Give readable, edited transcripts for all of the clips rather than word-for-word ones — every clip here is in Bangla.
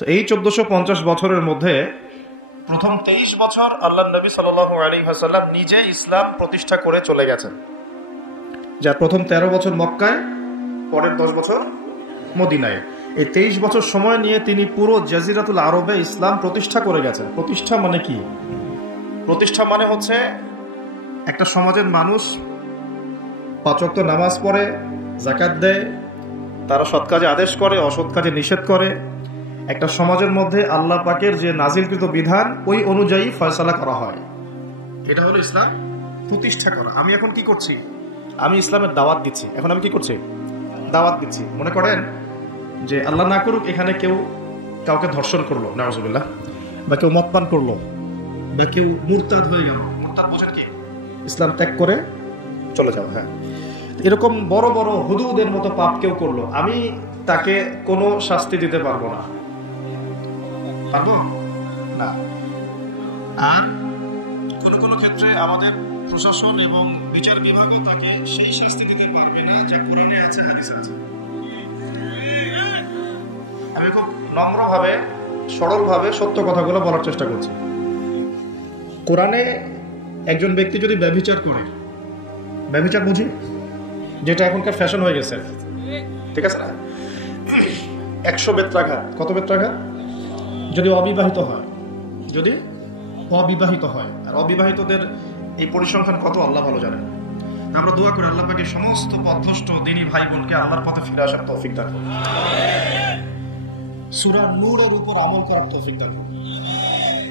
তো এই 1450 বছরের মধ্যে প্রথম 23 বছর আল্লাহ নবী সাল্লাল্লাহু আলাইহি ওয়াসাল্লাম নিজে ইসলাম প্রতিষ্ঠা করে চলে গেছেন। যার প্রথম 13 বছর মক্কায়, পরের 10 বছর মদিনায়। এই 23 বছর সময় নিয়ে তিনি পুরো জাজিরাতুল আরবে ইসলাম প্রতিষ্ঠা করে গেছেন। প্রতিষ্ঠা মানে কি? প্রতিষ্ঠা মানে হচ্ছে একটা সমাজের মানুষ 5 ওয়াক্ত নামাজ পড়ে, যাকাত দেয়, তারা সৎ কাজে আদেশ করে, অসৎ কাজে নিষেধ করে। একটা সমাজের মধ্যে আল্লাহ পাকের যে নাজিলকৃত বিধান ওই অনুযায়ী ফয়সালা করা হয়। এটা হলো ইসলাম প্রতিষ্ঠা করা। আমি এখন কি করছি? আমি ইসলামের দাওয়াত দিচ্ছি। এখন আমি কি করছি? দাওয়াত দিচ্ছি। মনে করেন যে আল্লাহ না করুক এখানে কেউ কাউকে ধর্ষণ করলো, নাউজুবিল্লাহ, বা কেউ মদ পান করলো, বা কেউ মুরতাদ হয়ে গেল। মুরতাদ বোঝেন কি? ইসলাম ত্যাগ করে চলে যাও। হ্যাঁ, এরকম বড় বড় হুদুদের মতো পাপ কেউ করলো, আমি তাকে কোনো শাস্তি দিতে পারবো না। পারবো না। আর কোন কোন ক্ষেত্রে আমাদের প্রশাসন এবং বিচার বিভাগও তাকে সেই শাস্তি দিতে পারবে না যা কোরআনে আছে, হাদিসে আছে। আমি খুব নম্রভাবে, সরলভাবে সত্য কথাগুলো বলার চেষ্টা করছি। কোরআনে একজন ব্যক্তি যদি ব্যভিচার করে, ব্যভিচার বুঝি, যেটা এখনকার ফ্যাশন হয়ে গেছে, ঠিক আছে না? 100 বেত্রাঘাত। কত বেত্রাঘাত? যদি অবিবাহিত হয়, যদি অবিবাহিত হয়। আর অবিবাহিতদের এই পরিসংখ্যান কত আল্লাহ ভালো জানেন। আমরা দোয়া করি আল্লাহ পাকের সমস্ত পথভ্রষ্ট দিনী ভাই বোনকে আল্লাহর পথে ফিরে আসার তৌফিক দান করুন। সূরা নূরের উপর আমল করার তৌফিক দান করুন।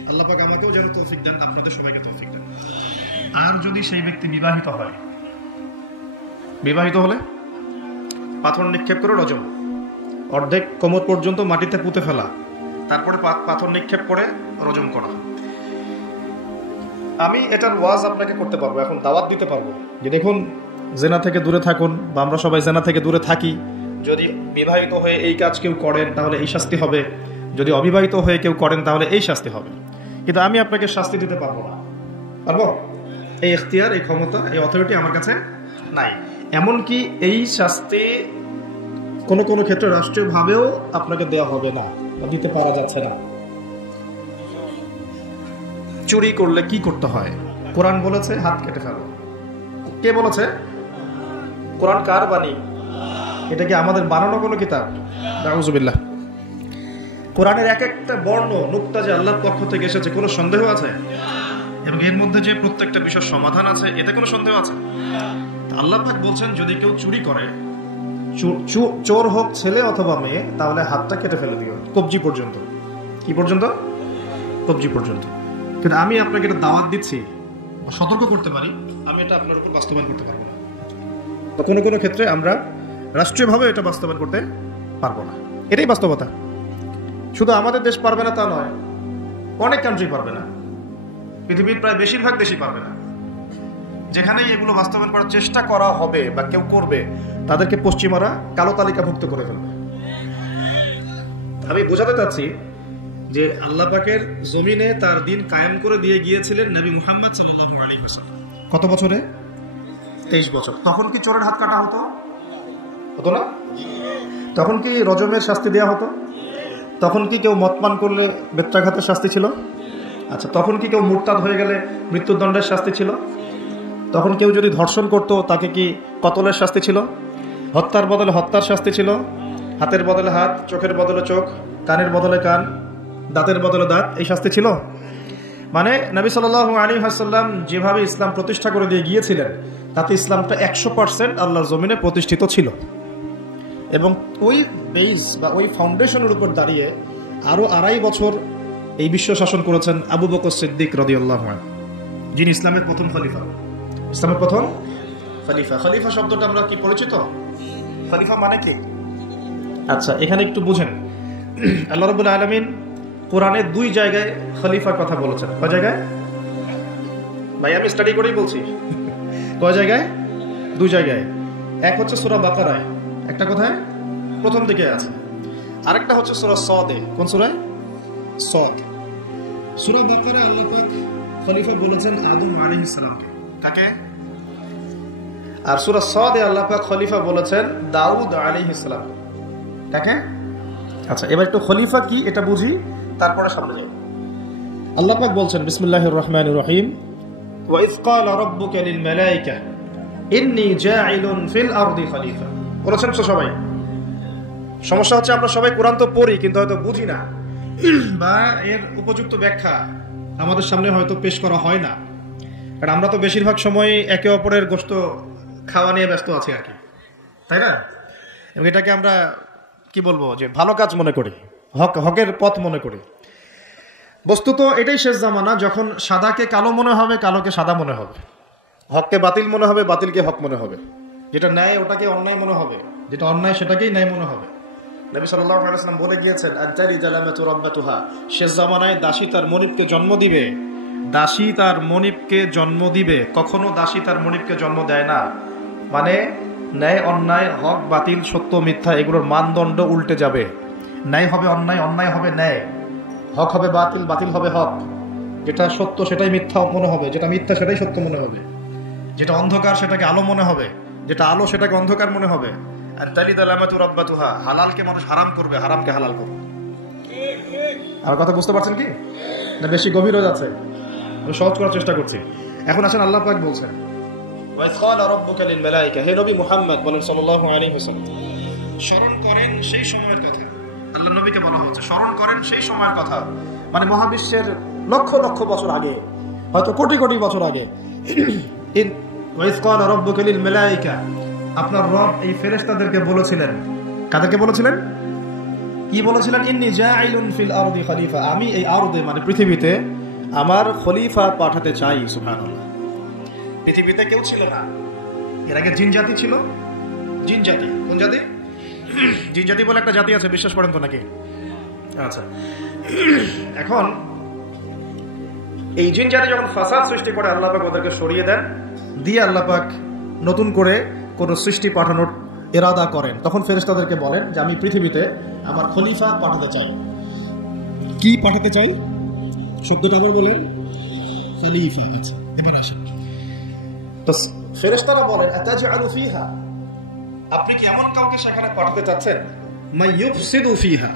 আল্লাহ পাক আমাকেও যেন তৌফিক দেন, আপনাদের সবাইকে তৌফিক দেন। আর যদি সেই ব্যক্তি বিবাহিত হয়, বিবাহিত হলে পাথর নিক্ষেপ করে রজম, অর্ধেক কোমর পর্যন্ত মাটিতে পুঁতে ফেলা, তারপরে পাথর নিক্ষেপ করে রজম করা। আমি এটার ওয়াজ আপনাকে করতে পারবো, এখন দাওয়াত দিতে পারবো যে দেখুন জেনা থেকে দূরে থাকুন, বা আমরা সবাই জেনা থেকে দূরে থাকি। যদি বিবাহিত হয়ে এই কাজ কেউ করেন তাহলে এই শাস্তি হবে, যদি অবিবাহিত হয়ে কেউ করেন তাহলে এই শাস্তি হবে। কিন্তু আমি আপনাকে শাস্তি দিতে পারবো না। পারবো? এই এখতিয়ার, এই ক্ষমতা, এই অথরিটি আমার কাছে নাই। এমনকি এই শাস্তি কোনো কোনো ক্ষেত্রে রাষ্ট্রীয়ভাবেও আপনাকে দেওয়া হবে না, দিতে পারা যাচ্ছে না। চুরি করলে কি করতে হয়? কোরআন বলেছে হাত কেটে ফেলো। কে বলেছে? কোরআন কার বাণী? এটা কি আমাদের বানানো কোনো কিতাব? নাউজুবিল্লাহ। কোরআনের এক একটা বর্ণ নুক্তা যে আল্লাহর পক্ষ থেকে এসেছে, কোনো সন্দেহ আছে? এবং এর মধ্যে যে প্রত্যেকটা বিষয়ের সমাধান আছে, এতে কোনো সন্দেহ আছে? আল্লাহ পাক বলছেন যদি কেউ চুরি করে, চোর হোক ছেলে অথবা মেয়ে, তাহলে হাতটা কেটে ফেলে দিও, কবজি পর্যন্ত। কি পর্যন্ত? কবজি পর্যন্ত। কিন্তু আমি আপনাকে এটা দাওয়াত দিচ্ছি, সতর্ক করতে পারি, আমি এটা আপনার উপর বাস্তবায়ন করতে পারবো না। কোনো কোনো ক্ষেত্রে আমরা রাষ্ট্রীয়ভাবে এটা বাস্তবায়ন করতে পারবো না। এটাই বাস্তবতা। শুধু আমাদের দেশ পারবে না তা নয়, অনেক কান্ট্রি পারবে না, পৃথিবীর প্রায় বেশিরভাগ দেশই পারবে না। যেখানেই এগুলো বাস্তবায়ন করার চেষ্টা করা হবে বা কেউ করবে, তাদেরকে পশ্চিমারা কালো তালিকাভুক্ত করে ফেলবে। আমি বোঝাতে চাচ্ছি যে আল্লাহ পাকের জমিনে তার দিন কায়েম করে দিয়ে গিয়েছিলেন নবী মুহাম্মদ সাল্লাল্লাহু আলাইহি ওয়াসাল্লাম। কত বছরে? 23 বছর। তখন কি চোরের হাত কাটা হতো? হতো না? তখন কি রজমের শাস্তি দেওয়া হতো? তখন কি কেউ মদ পান করলে বেত্রাঘাতের শাস্তি ছিল? আচ্ছা, তখন কি কেউ মুরতাদ হয়ে গেলে মৃত্যুদণ্ডের শাস্তি ছিল? তখন কেউ যদি ধর্ষণ করতো তাকে কি কতলের শাস্তি ছিল? হত্যার বদলে হত্যার শাস্তি ছিল? হাতের বদলে হাত, চোখের বদলে চোখ, কানের বদলে কান, দাঁতের বদলে দাঁত, এই শাস্তি ছিল? মানে নবী সাল্লাল্লাহু আলাইহি ওয়াসাল্লাম যেভাবে ইসলাম প্রতিষ্ঠা করে দিয়ে গিয়েছিলেন, তাতে ইসলামটা 100% আল্লাহর জমিনে প্রতিষ্ঠিত ছিল। এবং ওই বেস বা ওই ফাউন্ডেশনের উপর দাঁড়িয়ে আরো 2.5 বছর এই বিশ্ব শাসন করেছেন আবু বকর সিদ্দিক রাদিয়াল্লাহু আনহু, যিনি ইসলামের প্রথম খলিফা। ইসলামের প্রথম খলিফা। খলিফা শব্দটা আমরা কি পরিচিত? খলিফা মানে কি? আচ্ছা, এখানে একটু বুঝেন। আল্লাহ রাব্বুল আলামিন কোরআনে 2 জায়গায় খলিফার কথা বলেছেন। কয় জায়গায়? ভাই আমি স্টাডি করেই বলছি। কয় জায়গায়? 2 জায়গায়। এক হচ্ছে সূরা বাকারায়, একটা কোথায়? প্রথম দিকে আছে। আরেকটা হচ্ছে সূরা সদে। কোন সূরায়? সদ। সূরা বাকারায় আল্লাহ পাক খলিফা বলেছেন আদম আলাইহিস সালামকে। কাকে? আর সূরা সদে আল্লাহ পাক খলিফা বলেছেন দাউদ আলাইহিস সালাম। কাকে? আচ্ছা, এবার একটু খলিফা কি এটা বুঝি, তারপরে সামনে যাই। আল্লাহ পাক বলছেন বিসমিল্লাহির রহমানির রহিম, ওয়া ইয ক্বালা রাব্বুকা লিল মালায়েকা ইন্নী জাইলুন ফিল আরদি খলিফা। বলেছেন তো সবাই? সমস্যা হচ্ছে আমরা সবাই কোরআন তো পড়ি কিন্তু হয়তো বুঝি না, বা এর উপযুক্ত ব্যাখ্যা আমাদের সামনে হয়তো পেশ করা হয় না, কারণ আমরা তো বেশিরভাগ সময় একে অপরের গোশত খাওয়া নিয়ে ব্যস্ত আছি আর কি, তাই না? এবং এটাকে আমরা কি বলবো, যে ভালো কাজ মনে করি, হকের পথ মনে করি। বস্তুত এটাই শেষ জামানা, যখন সাদাকে কালো মনে হবে, কালোকে সাদা মনে হবে, হককে বাতিল মনে হবে, বাতিলকে হক মনে হবে, যেটা ন্যায় ওটাকে অন্যায় মনে হবে, যেটা অন্যায় সেটাকেই ন্যায় মনে হবে। নবী সাল্লাল্লাহু আলাইহি ওয়াসাল্লাম বলে গিয়েছেন, আনতারি জালামাতু রাব্বাতুহা, শেষ জামানায় দাসী তার মনিবকে জন্ম দিবে, দাসী তার মনিবকে জন্ম দিবে। কখনো দাসী তার মনিবকে জন্ম দেয় না, মানে ন্যায় অন্যায়, হক বাতিল, সত্য মিথ্যা, এগুলোর মানদণ্ড উল্টে যাবে। ন্যায় হবে অন্যায়, অন্যায় হবে ন্যায়, হক হবে বাতিল, বাতিল হবে হক। যেটা সত্য সেটাই মিথ্যা মনে হবে, যেটা মিথ্যা সেটাই সত্য মনে হবে, যেটা অন্ধকার সেটাকে আলো মনে হবে, যেটা আলো সেটাকে অন্ধকার মনে হবে। আর তালিদ আলামাতু রাব্বাতুহা, হালালকে মানুষ হারাম করবে, হারামকে হালাল করবে। আমার কথা বুঝতে পারছেন কি না? বেশি গভীর হয়ে যাচ্ছে, আমি সহজ করার চেষ্টা করছি। এখন আসেন, আল্লাহ পাক বলছেন, ওয়া ইয ক্বালা রাব্বুকা লিল মালায়েকা, হে নবী মুহাম্মদ বলেন সাল্লাল্লাহু আলাইহি ওয়াসাল্লাম, স্মরণ করেন সেই সময়ের কথা। আল্লাহ নবীকে বলা হচ্ছে স্মরণ করেন সেই সময়ের কথা, মানে মহাবিশ্বের লক্ষ লক্ষ বছর আগে, হয়তো কোটি কোটি বছর আগে। ওয়া ইয ক্বালা রাব্বুকা লিল মালায়েকা, আপনার রব এই ফেরেশতাদেরকে বলেছিলেন। কাদেরকে বলেছিলেন? কি বলেছিলেন? ইন্নী জাইলুন ফিল আরদি খলিফা, আমি এই আরদে মানে পৃথিবীতে আমার খলিফা পাঠাতে চাই। সুবহানাল্লাহ। পৃথিবীতে কেউ ছিল না এর আগে, জিন জাতি ছিল। জিন জাতি, কোন জাতি? জিন জাতি বলে একটা জাতি আছে, বিশ্বাস করেন তো নাকি? আচ্ছা, এখন এই জিন জাতি যখন ফাসাদ সৃষ্টি করে, আল্লাহ পাক ওদেরকে সরিয়ে দেন, দিয়ে আল্লাহ পাক নতুন করে কোন সৃষ্টি পাঠানোর ইরাদা করেন। তখন ফেরেশতাদেরকে বলেন যে আমি পৃথিবীতে আমার খলিফা পাঠাতে চাই। কি পাঠাতে চাই? শব্দটা আবার বলেন, খলিফা। আচ্ছা, এবার আসেন। তো ফেরেশতারা বলেন, আতাজআলু ফিহা, আপনি কি এমন কাউকে সেখানে পাঠাতে চাচ্ছেন, মাই ইউফসিদু ফিহা,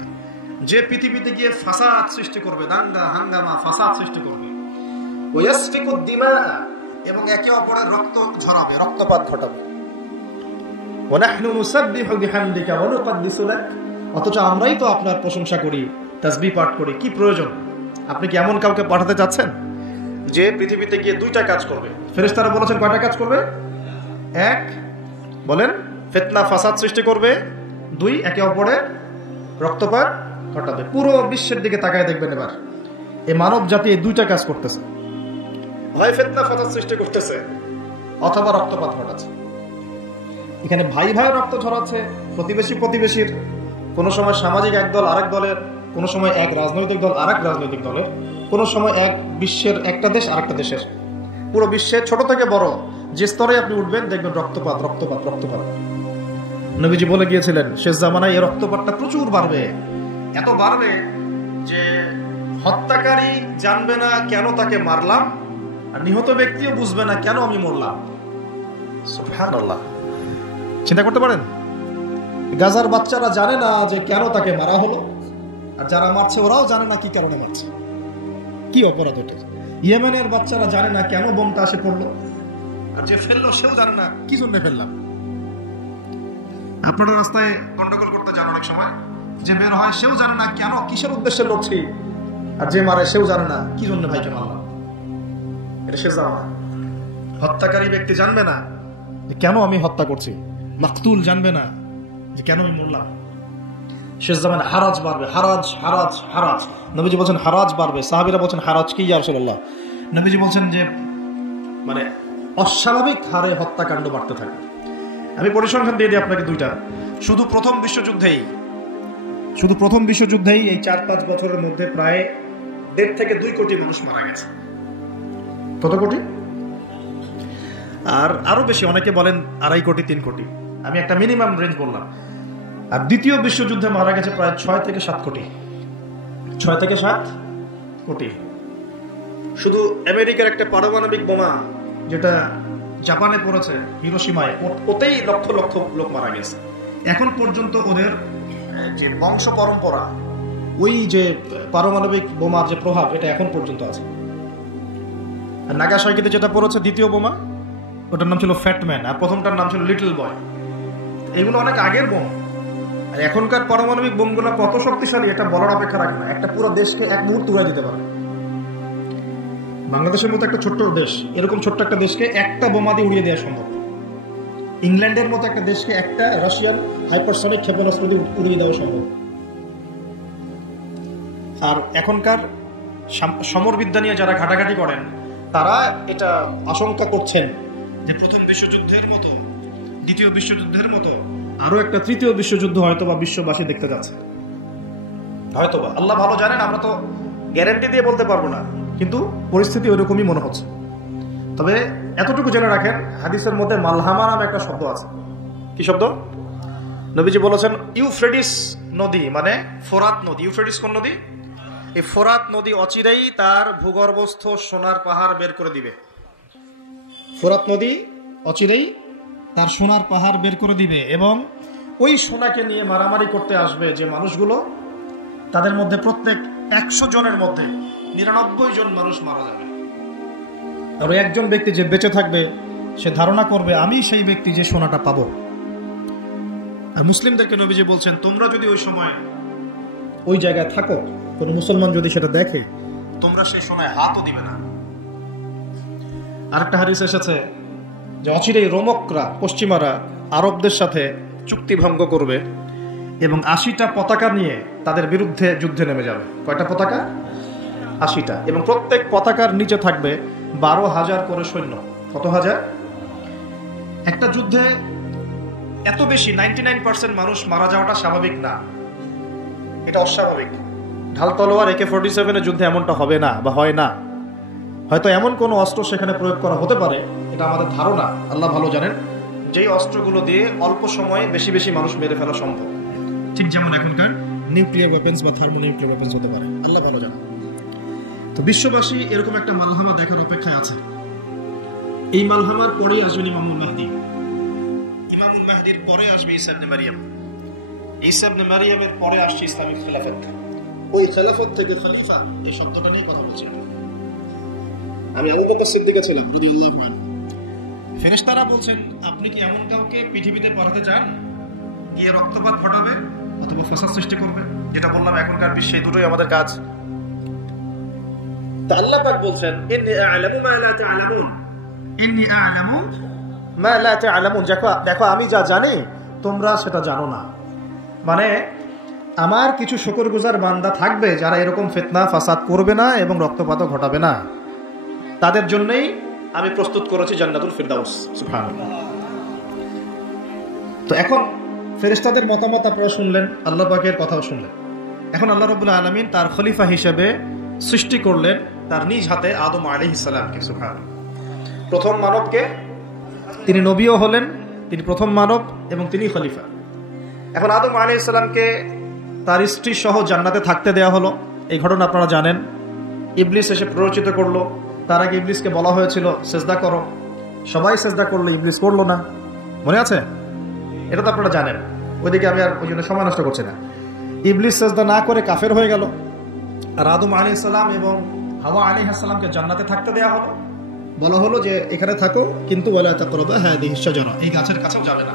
যে পৃথিবীতে গিয়ে ফাসাদ সৃষ্টি করবে, দাঙ্গা হাঙ্গামা, ফাসাদ সৃষ্টি করবে, ওয়া ইয়াসফিকুদ দিমা, এবং একে অপরের রক্ত ঝরাবে, রক্তপাত ঘটাবে। ওয়া নাহনু নুসাব্বিহু বিহামদিকা ওয়া নুকদ্দিসু লাক, অথচ আমরাই তো আপনার প্রশংসা করি, তাসবিহ পাঠ করি। কি প্রয়োজন? আপনি কি এমন কাউকে পাঠাতে চাচ্ছেন যে পৃথিবীতে গিয়ে দুইটা কাজ করবে? ফেরেশতারা বলেছেন কয়টা কাজ করবে? এক, বলেন, ফিতনা ফাসাদ সৃষ্টি করবে। দুই, একে অপরের রক্তপাত ঘটাবে। পুরো বিশ্বের দিকে তাকায় দেখবেন এবার, এই মানব জাতি এই দুইটা কাজ করতেছে, হয় ফিতনা ফাসাদ সৃষ্টি করতেছে অথবা রক্তপাত ঘটাচ্ছে। এখানে ভাই ভাই রক্ত ঝরাচ্ছে, প্রতিবেশী প্রতিবেশীর, কোন সময় সামাজিক এক দল আরেক দলের, কোন সময় এক রাজনৈতিক দল আরেক রাজনৈতিক দলের, কোন সময় এক বিশ্বের একটা দেশ আরেকটা দেশের। পুরো বিশ্বের ছোট থেকে বড় যে স্তরে আপনি উঠবেন দেখবেন রক্তপাত, রক্তপাত, রক্তপাত। নবীজি বলে গিয়েছিলেন শেষ জামানায় এই রক্তপাতটা প্রচুর বাড়বে, এত বাড়বে যে হত্যাকারী জানবে না কেন তাকে মারলাম, আর নিহত ব্যক্তিও বুঝবে না কেন আমি মরলাম। সুবহানাল্লাহ। চিন্তা করতে পারেন, গাজার বাচ্চারা জানে না যে কেন তাকে মারা হলো, আর যারা মারছে ওরাও জানে না কি কারণে মারছে, কি অপরাধ ওটা। ইয়েমেনের বাচ্চারা জানে না কেন বোমটা এসে পড়লো, আর যে ফেললো সেও জানে না কি জন্য ফেললাম। আপনারা রাস্তায় গন্ডগোল করতে যান অনেক সময়, যে বের হয় সেও জানে না কেন, কিসের উদ্দেশ্যে লড়ছি, আর যে মারে সেও জানে না কি জন্য ভাইকে মারলাম। এটা শেষ জামানা। হত্যাকারী ব্যক্তি জানবে না যে কেন আমি হত্যা করছি, মাকতুল জানবে না যে কেন আমি মরলাম। শেষ জামানায় হারাজ বাড়বে, হারাজ, হারাজ, হারাজ। নবীজি বলছেন হারাজ বাড়বে। সাহাবীরা বলছেন হারাজ কি ইয়া রাসূলুল্লাহ? নবীজি বলছেন যে মানে অস্বাভাবিক হারে হত্যাকাণ্ড বাড়তে থাকে। আমি পরিসংখ্যান দিয়ে দিই আপনাকে দুইটা। শুধু প্রথম বিশ্বযুদ্ধেই এই 4-5 বছরের মধ্যে প্রায় 1.5 থেকে 2 কোটি মানুষ মারা গেছে। কত কোটি? আর আরো বেশি, অনেকে বলেন 2.5 কোটি, 3 কোটি। আমি একটা মিনিমাম রেঞ্জ বললাম। আর দ্বিতীয় বিশ্বযুদ্ধে মারা গেছে প্রায় 6 থেকে 7 কোটি। 6 থেকে 7 কোটি। শুধু আমেরিকার একটা পারমাণবিক বোমা যেটা জাপানে পড়েছে হিরোশিমায়, ওতেই লক্ষ লক্ষ লোক মারা গেছে। এখন পর্যন্ত ওদের যে বংশ পরম্পরা, ওই যে পারমাণবিক বোমার যে প্রভাব, এটা এখন পর্যন্ত আছে। আর নাগাসাকিতে যেটা পড়েছে দ্বিতীয় বোমা, ওটার নাম ছিল ফ্যাটম্যান, আর প্রথমটার নাম ছিল লিটল বয়। এগুলো অনেক আগের বোম। আর এখনকার পারমাণবিক বোমগুলো কত শক্তিশালী এটা বলার অপেক্ষা রাখে না। একটা পুরো দেশকে এক মুহূর্তে উড়াই দিতে পারে। বাংলাদেশের মতো একটা ছোট্ট দেশ, এরকম ছোট্ট একটা দেশকে একটা বোমা দিয়ে উড়িয়ে দেওয়া সম্ভব। ইংল্যান্ডের মতো একটা দেশকে একটা রাশিয়ান হাইপারসনিক ক্ষেপণাস্ত্র দিয়ে উড়িয়ে দেওয়া সম্ভব। আর এখনকার সমরবিদ্যা নিয়ে যারা ঘাটাঘাটি করেন, তারা এটা আশঙ্কা করছেন যে প্রথম বিশ্বযুদ্ধের মতো, দ্বিতীয় বিশ্বযুদ্ধের মতো আরো একটা তৃতীয় বিশ্বযুদ্ধ হয়তোবা বিশ্ববাসী দেখতে যাচ্ছে। হয়তোবা, আল্লাহ ভালো জানেন, আমরা তো গ্যারান্টি দিয়ে বলতে পারবো না, কিন্তু পরিস্থিতি ওইরকমই মনে হচ্ছে। তবে এতটুকু জেনে রাখেন, হাদিসের মধ্যে মালহামা নামে একটা শব্দ আছে। কি শব্দ? নবীজি বলেছেন ইউফ্রেটিস নদী, মানে ফোরাত নদী। ইউফ্রেটিস কোন নদী? এই ফোরাত নদী অচিরেই তার ভূগর্ভস্থ সোনার পাহাড় বের করে দিবে। ফোরাত নদী অচিরেই তার সোনার পাহাড় বের করে দিবে, এবং ওই সোনাকে নিয়ে মারামারি করতে আসবে যে মানুষগুলো, তাদের মধ্যে প্রত্যেক 100 জনের মধ্যে 99 জন মানুষ মারা যাবে। আর একজন ব্যক্তি যে বেঁচে থাকবে, সে ধারণা করবে আমি সেই ব্যক্তি যে সোনাটা পাবো। আর মুসলিমদেরকে নবীজি বলছেন, তোমরা যদি ওই সময় ওই জায়গায় থাকো, কোন মুসলমান যদি সেটা দেখে, তোমরা সেই সোনায় হাতও দিবে না। আরেকটা হাদিস এসেছে যে অচিরেই রোমকরা, পশ্চিমারা আরবদের সাথে চুক্তি ভঙ্গ করবে এবং 80টা পতাকা নিয়ে তাদের বিরুদ্ধে যুদ্ধে নেমে যাবে। কয়টা পতাকা? 80টা। এবং প্রত্যেক পতাকার নিচে থাকবে 12,000 করে সৈন্য। কত হাজার? একটা যুদ্ধে এত বেশি 99% মানুষ মারা যাওয়াটা স্বাভাবিক না, এটা অস্বাভাবিক। ঢাল তলোয়ার AK-47 এর যুদ্ধে এমনটা হবে না বা হয় না। হয়তো এমন কোন অস্ত্র সেখানে প্রয়োগ করা হতে পারে, এটা আমাদের ধারণা, আল্লাহ ভালো জানেন, যেই অস্ত্রগুলো দিয়ে অল্প সময়ে বেশি বেশি মানুষ মেরে ফেলা সম্ভব। ঠিক যেমন এখনকার নিউক্লিয়ার ওয়েপন্স বা থার্মোনিউক্লিয়ার ওয়েপন্স হতে পারে, আল্লাহ ভালো জানেন। তো বিশ্ববাসী এরকম একটা মালহামা দেখার অপেক্ষায় আছে। এই মালহামার পরেই আসবেন ইমামুল মাহদী। ইমামুল মাহদীর পরে আসবে ঈসা ইবনে মারিয়াম। ঈসা ইবনে মারিয়ামের পরে আসছে ইসলামিক খেলাফত। ওই খেলাফত থেকে খলিফা, এই শব্দটা নিয়ে কথা বলছি আমি। আবু বকর সিদ্দিক ছিলাম রাদিয়াল্লাহু আনহু। ফেরেশতারা বলছেন, আপনি কি এমন কাউকে পৃথিবীতে পাঠাতে চান গিয়ে রক্তপাত ঘটাবে অথবা ফাসাদ সৃষ্টি করবে? যেটা বললাম, এখনকার বিশ্বে দুটোই আমাদের কাজ। তা আল্লাহ পাক বলছেন, ইন্নী আ'লামু মা লা তা'লামুন, ইন্নী আ'লামু মা লা তা'লামুন। দেখো আমি যা জানি তোমরা সেটা জানো না। মানে আমার কিছু শুকরগুজার বান্দা থাকবে যারা এরকম ফিতনা ফাসাদ করবে না এবং রক্তপাতও ঘটাবে না। তাদের জন্যই আমি প্রস্তুত করেছি জান্নাতুল ফিরদাউস। সুবহানাল্লাহ। তো এখন ফেরেশতাদের মতামত আপনারা শুনলেন, আল্লাহ পাকের কথাও শুনলেন। এখন আল্লাহ রাব্বুল আলামিন তার খলিফা হিসেবে সৃষ্টি করলেন তার নিজ হাতে আদম আলাইহিস সালামকে। সুবহানাল্লাহ। প্রথম মানবকে, তিনি নবীও হলেন, তিনি প্রথম মানব এবং তিনি খলিফা। এখন আদম আলাইহিস সালামকে তার স্ত্রী সহ জান্নাতে থাকতে দেওয়া হলো। এই ঘটনা আপনারা জানেন। ইবলিস এসে প্ররোচিত করলো। তার আগে ইবলিসকে বলা হয়েছিল সেজদা করো, সবাই সেজদা করলো, ইবলিস করলো না। মনে আছে? এটা তো আপনারা জানেন। ওইদিকে আমি আর ওই জন্য সময় নষ্ট করছি না। ইবলিস সেজদা না করে কাফের হয়ে গেল। আর আদম আলাইহিস সালাম এবং হাওয়া আলাইহিস সালামকে জান্নাতে থাকতে দেওয়া হলো। বলা হলো যে এখানে থাকো, কিন্তু ওয়ালা তাকরাবা হাদিহিশ শাজারা, এই গাছের কাছেও যাবে না।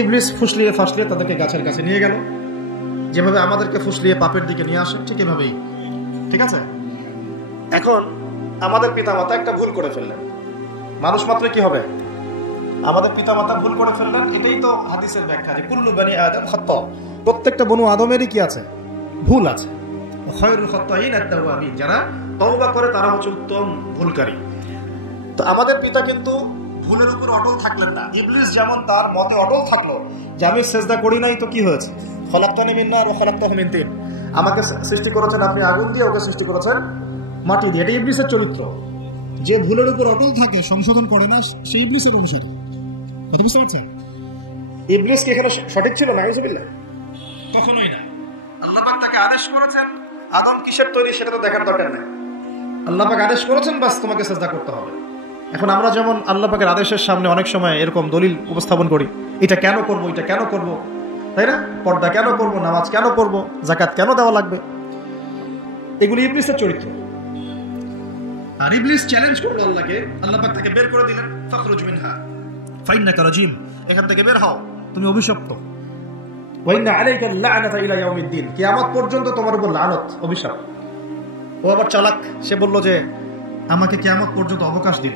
ইবলিস ফুসলিয়ে ফাসলিয়ে তাদেরকে গাছের কাছে নিয়ে গেল। যেভাবে আমাদেরকে ফুসলিয়ে পাপের দিকে নিয়ে আসে, ঠিক এভাবেই। ঠিক আছে? এখন আমাদের পিতামাতা একটা ভুল করে ফেললেন। মানুষ মাত্র কি হবে? আমাদের পিতামাতা ভুল করে ফেললেন। এটাই তো হাদিসের ব্যাখ্যা যে কুল্লু বনি আদম খাত্তা, প্রত্যেকটা বনু আদমেরই কি আছে? ভুল আছে। খায়রুল খাত্তাইন আত-তাওয়াবিন, যারা তওবা করে তারা হচ্ছে উত্তম ভুলকারী। তো আমাদের পিতা কিন্তু ভুলের উপর অটল থাকলেন না। ইবলিস যেমন তার মতে অটল থাকলো যে আমি সিজদা করি নাই, তো কি হয়েছে? খলাকতানি মিন নার ওয়া খলাকতাহু মিন তিন, আমাকে সৃষ্টি করেছেন আপনি আগুন দিয়ে, ওকে সৃষ্টি করেছেন মাটি দিয়ে। এটা ইবলিসের চরিত্র। যে ভুলের উপর অটল থাকে, সংশোধন করে না, সেই ইবলিসের অনুসারী। বুঝতে পারছেন? ইবলিস কি এখানে সঠিক ছিল? নাউযুবিল্লাহ, কখনোই না। আল্লাহ পাক তাকে আদেশ করেছেন, আদম কিসের তৈরি সেটা তো দেখার দরকার নেই। আল্লাহ পাক আদেশ করেছেন, বাস তোমাকে সিজদা করতে হবে। এখন আমরা যেমন আল্লাহ পাকের আদেশের সামনে অনেক সময় এরকম দলিল উপস্থাপন করি, এটা কেন করব, এটা কেন করব, তাই না? পর্দা কেন করব, নামাজ কেন করব, যাকাত কেন দেওয়া লাগবে, এগুলি ইবলিসের চরিত্র। আর ইবলিস চ্যালেঞ্জ করলো আল্লাহকে, আল্লাহ পাক তাকে বের করে দিলেন, ফাখরুজ মিনহা ফাইন্নাকা রাজিম, এখান থেকে বের হও, তুমি অভিশপ্ত। ওয়া ইন্না আলাইকা লা'নাতা ইলা ইয়াউমিদ্দিন, কিয়ামত পর্যন্ত তোমার উপর লানত, অভিশাপ। ও আবার চালাক, সে বলল যে আমাকে কিয়ামত পর্যন্ত অবকাশ দিন,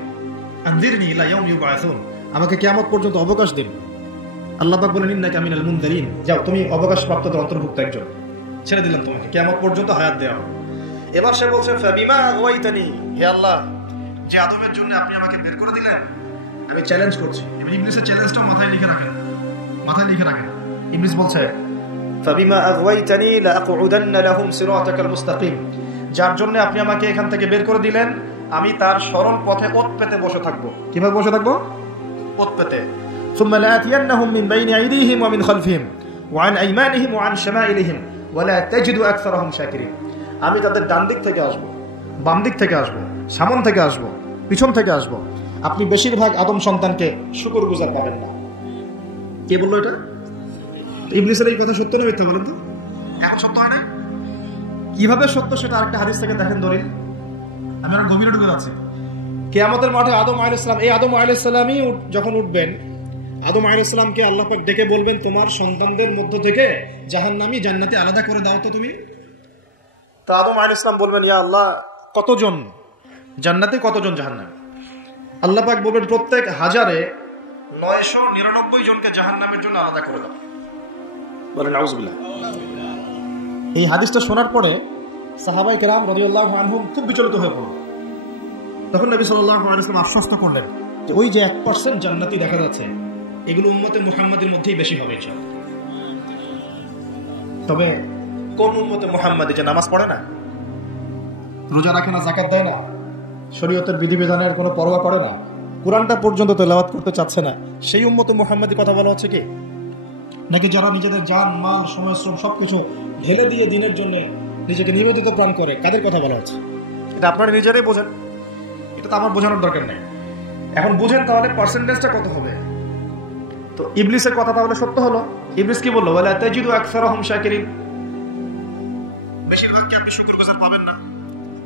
আনজিরনি ইলা ইয়াউমি ইউবআসুন, আমাকে কিয়ামত পর্যন্ত অবকাশ দিন। আল্লাহ পাক বলেন ইন্নাকা মিনাল মুনযারিন, যাও তুমি অবকাশপ্রাপ্তদের অন্তর্ভুক্ত একজন, ছেড়ে দিলাম তোমাকে, কিয়ামত পর্যন্ত হায়াত দেওয়া হবে। এবার সে বলছে ফাবিমা আগাওয়াইতানি, হে আল্লাহ, যে আদমের জন্য আপনি আমাকে বের করে দিলেন, আমি চ্যালেঞ্জ করছি। এবার ইবলিসের চ্যালেঞ্জটা মাথায় লিখে রাখেন, মাথায় লিখে রাখেন। ইবলিস বলছে ফাবিমা আগাওয়াইতানি লাআকউদান্না লাহুম সিরাতাকাল মুস্তাকিম, যার জন্য আপনি আমাকে এখান থেকে বের করে দিলেন, আমি তার সরল পথে ওত পেতে বসে থাকবো। কিভাবে বসে থাকবো? ওত পেতে। ثم لآتينهم من بين أيديهم ومن خلفهم وعن أيمانهم وعن شمائلهم ولا تجد أكثرهم شاكرين, আমি তাদের ডান দিক থেকে আসবো, বাম দিক থেকে আসবো, সামন থেকে আসবো, পিছন থেকে আসবো, আপনি বেশিরভাগ আদম সন্তানকে শুকরগুজার পাবেন না। কে বললো এটা? ইবলিসের এই কথা সত্য না মিথ্যা বলেন তো? এখন সত্য হয় না? কিভাবে সত্য সেটা আরেকটা হাদিস থেকে দেখেন দলিল। আমি আর গভীরে ঢুকে যাচ্ছি। কিয়ামতের মাঠে আদম আলাইহিস সালাম, এই আদম আলাইহিস সালামই যখন উঠবেন, আদম আলাইহিস সালামকে আল্লাহ পাক ডেকে বলবেন তোমার সন্তানদের মধ্য থেকে জাহান্নামী জান্নাতি আলাদা করে দাও তো তুমি। তো আদম আলাইহিস সালাম বলবেন ইয়া আল্লাহ, কতজন জান্নাতি, কতজন জাহান্নামী? আল্লাহ পাক বলবেন প্রত্যেক 1000-এ 999 জনকে জাহান্নামের জন্য আলাদা করে দাও। বলেন আউযুবিল্লাহ। এই হাদিসটা শোনার পরে সাহাবায়ে কেরাম রাদিয়াল্লাহু আনহুম খুব বিচলিত হয়ে পড়ল। তখন নবী সাল্লাল্লাহু আলাইহি ওয়াসাল্লাম আশ্বস্ত করলেন যে ওই যে 1% জান্নাতি দেখা যাচ্ছে, এগুলো উম্মতে মুহাম্মাদের মধ্যেই বেশি হবে ইনশাআল্লাহ। তবে কোন উম্মতে মুহাম্মাদি যে নামাজ পড়ে না, রোজা রাখে না, যাকাত দেয় না, শরীয়তের বিধিবিধানের কোনো পরোয়া করে না, কোরআনটা পর্যন্ত তেলাওয়াত করতে চাচ্ছে না, সেই উম্মতে মুহাম্মাদি কথা বলা হচ্ছে কি? নাকি যারা নিজেদের জান মাল সময় শ্রম সবকিছু ঢেলে দিয়ে দিনের জন্য নিজেকে নিবেদিত প্রাণ করে, কাদের কথা বলা হচ্ছে? এটা আপনারা নিজেরাই বোঝেন, এটা তো আমার বোঝানোর দরকার নেই। এখন বুঝেন তাহলে পার্সেন্টেজটা কত হবে। তো ইবলিসের কথা তাহলে সত্য হলো। ইবলিস কি বললো? ওয়ালা তাজিদু আকসারাহুম শাকিরিন, বেশিরভাগকে আপনি শুকরগুজার পাবেন না।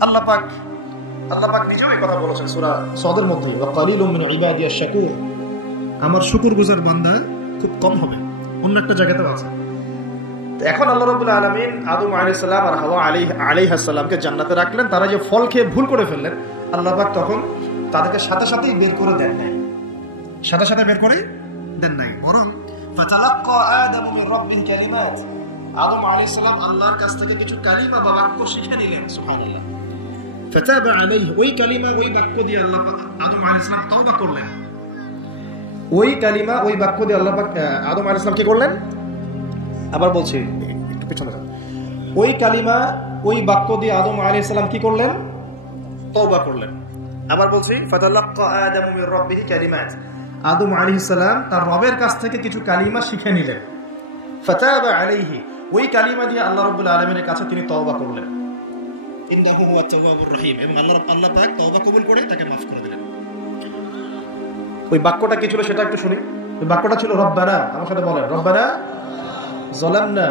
আল্লাহ পাক নিজেও এই কথা বলেছেন সূরা সাদের মধ্যে, ওয়া কালিলুম মিন ইবাদিয়াশ শাকুর, আমার শুকরগুজার বান্দা খুব কম হবে। অন্য একটা জায়গাতেও আছে। এখন আল্লাহ রাব্বুল আলামিন আদম আলাইহিস সালাম আর হাওয়া আলাইহিস সালামকে জান্নাতে রাখলেন। তারা যে ফল খেয়ে ভুল করে ফেললেন, আল্লাহ পাক তখন তাদেরকে সাথে সাথেই বের করে দেন নাই, সাথে সাথে বের করে দেন নাই, বরং ফাতালাক্কা আদম মির রাব্বিহি কালিমাত, আদম আলাইহিস সালাম আল্লাহর কাছ থেকে কিছু কালিমা বা বাক্য শিখে নিলেন। সুবহানাল্লাহ। ফাতাবা আলাইহি, ওই কালিমা ওই বাক্য দিয়ে আল্লাহ আদম আলাইহিস সালাম তওবা করলেন। ওই কালিমা ওই বাক্য দিয়ে আল্লাহ পাক আদম আলাইহিস সালাম কি করলেন? আবার বলছি, একটু পিছনে যান। ওই কালিমা ওই বাক্য দিয়ে আদম আলাইহিস সালাম কি করলেন? তওবা করলেন। আবার বলছি, ফাতালাক্কা আদম মির রাব্বিহি কালিমাত, আদম আলাইহিস সালাম তার রবের কাছ থেকে কিছু কালিমা শিখে নিলেন। ফাতাবা আলাইহি, ওই কালিমা দিয়ে আল্লাহ রাব্বুল আলামিনের কাছে তিনি তওবা করলেন। ইন্নাহু হুয়াত তাওয়াবুর রহিম, এবং আল্লাহ পাক তওবা কবুল করে তাকে মাফ করে দিলেন। ওই বাক্যটা কি ছিল সেটা একটু শুনি। ওই বাক্যটা ছিল রব্বানা, আমার সাথে বলেন, রব্বানা যালামনা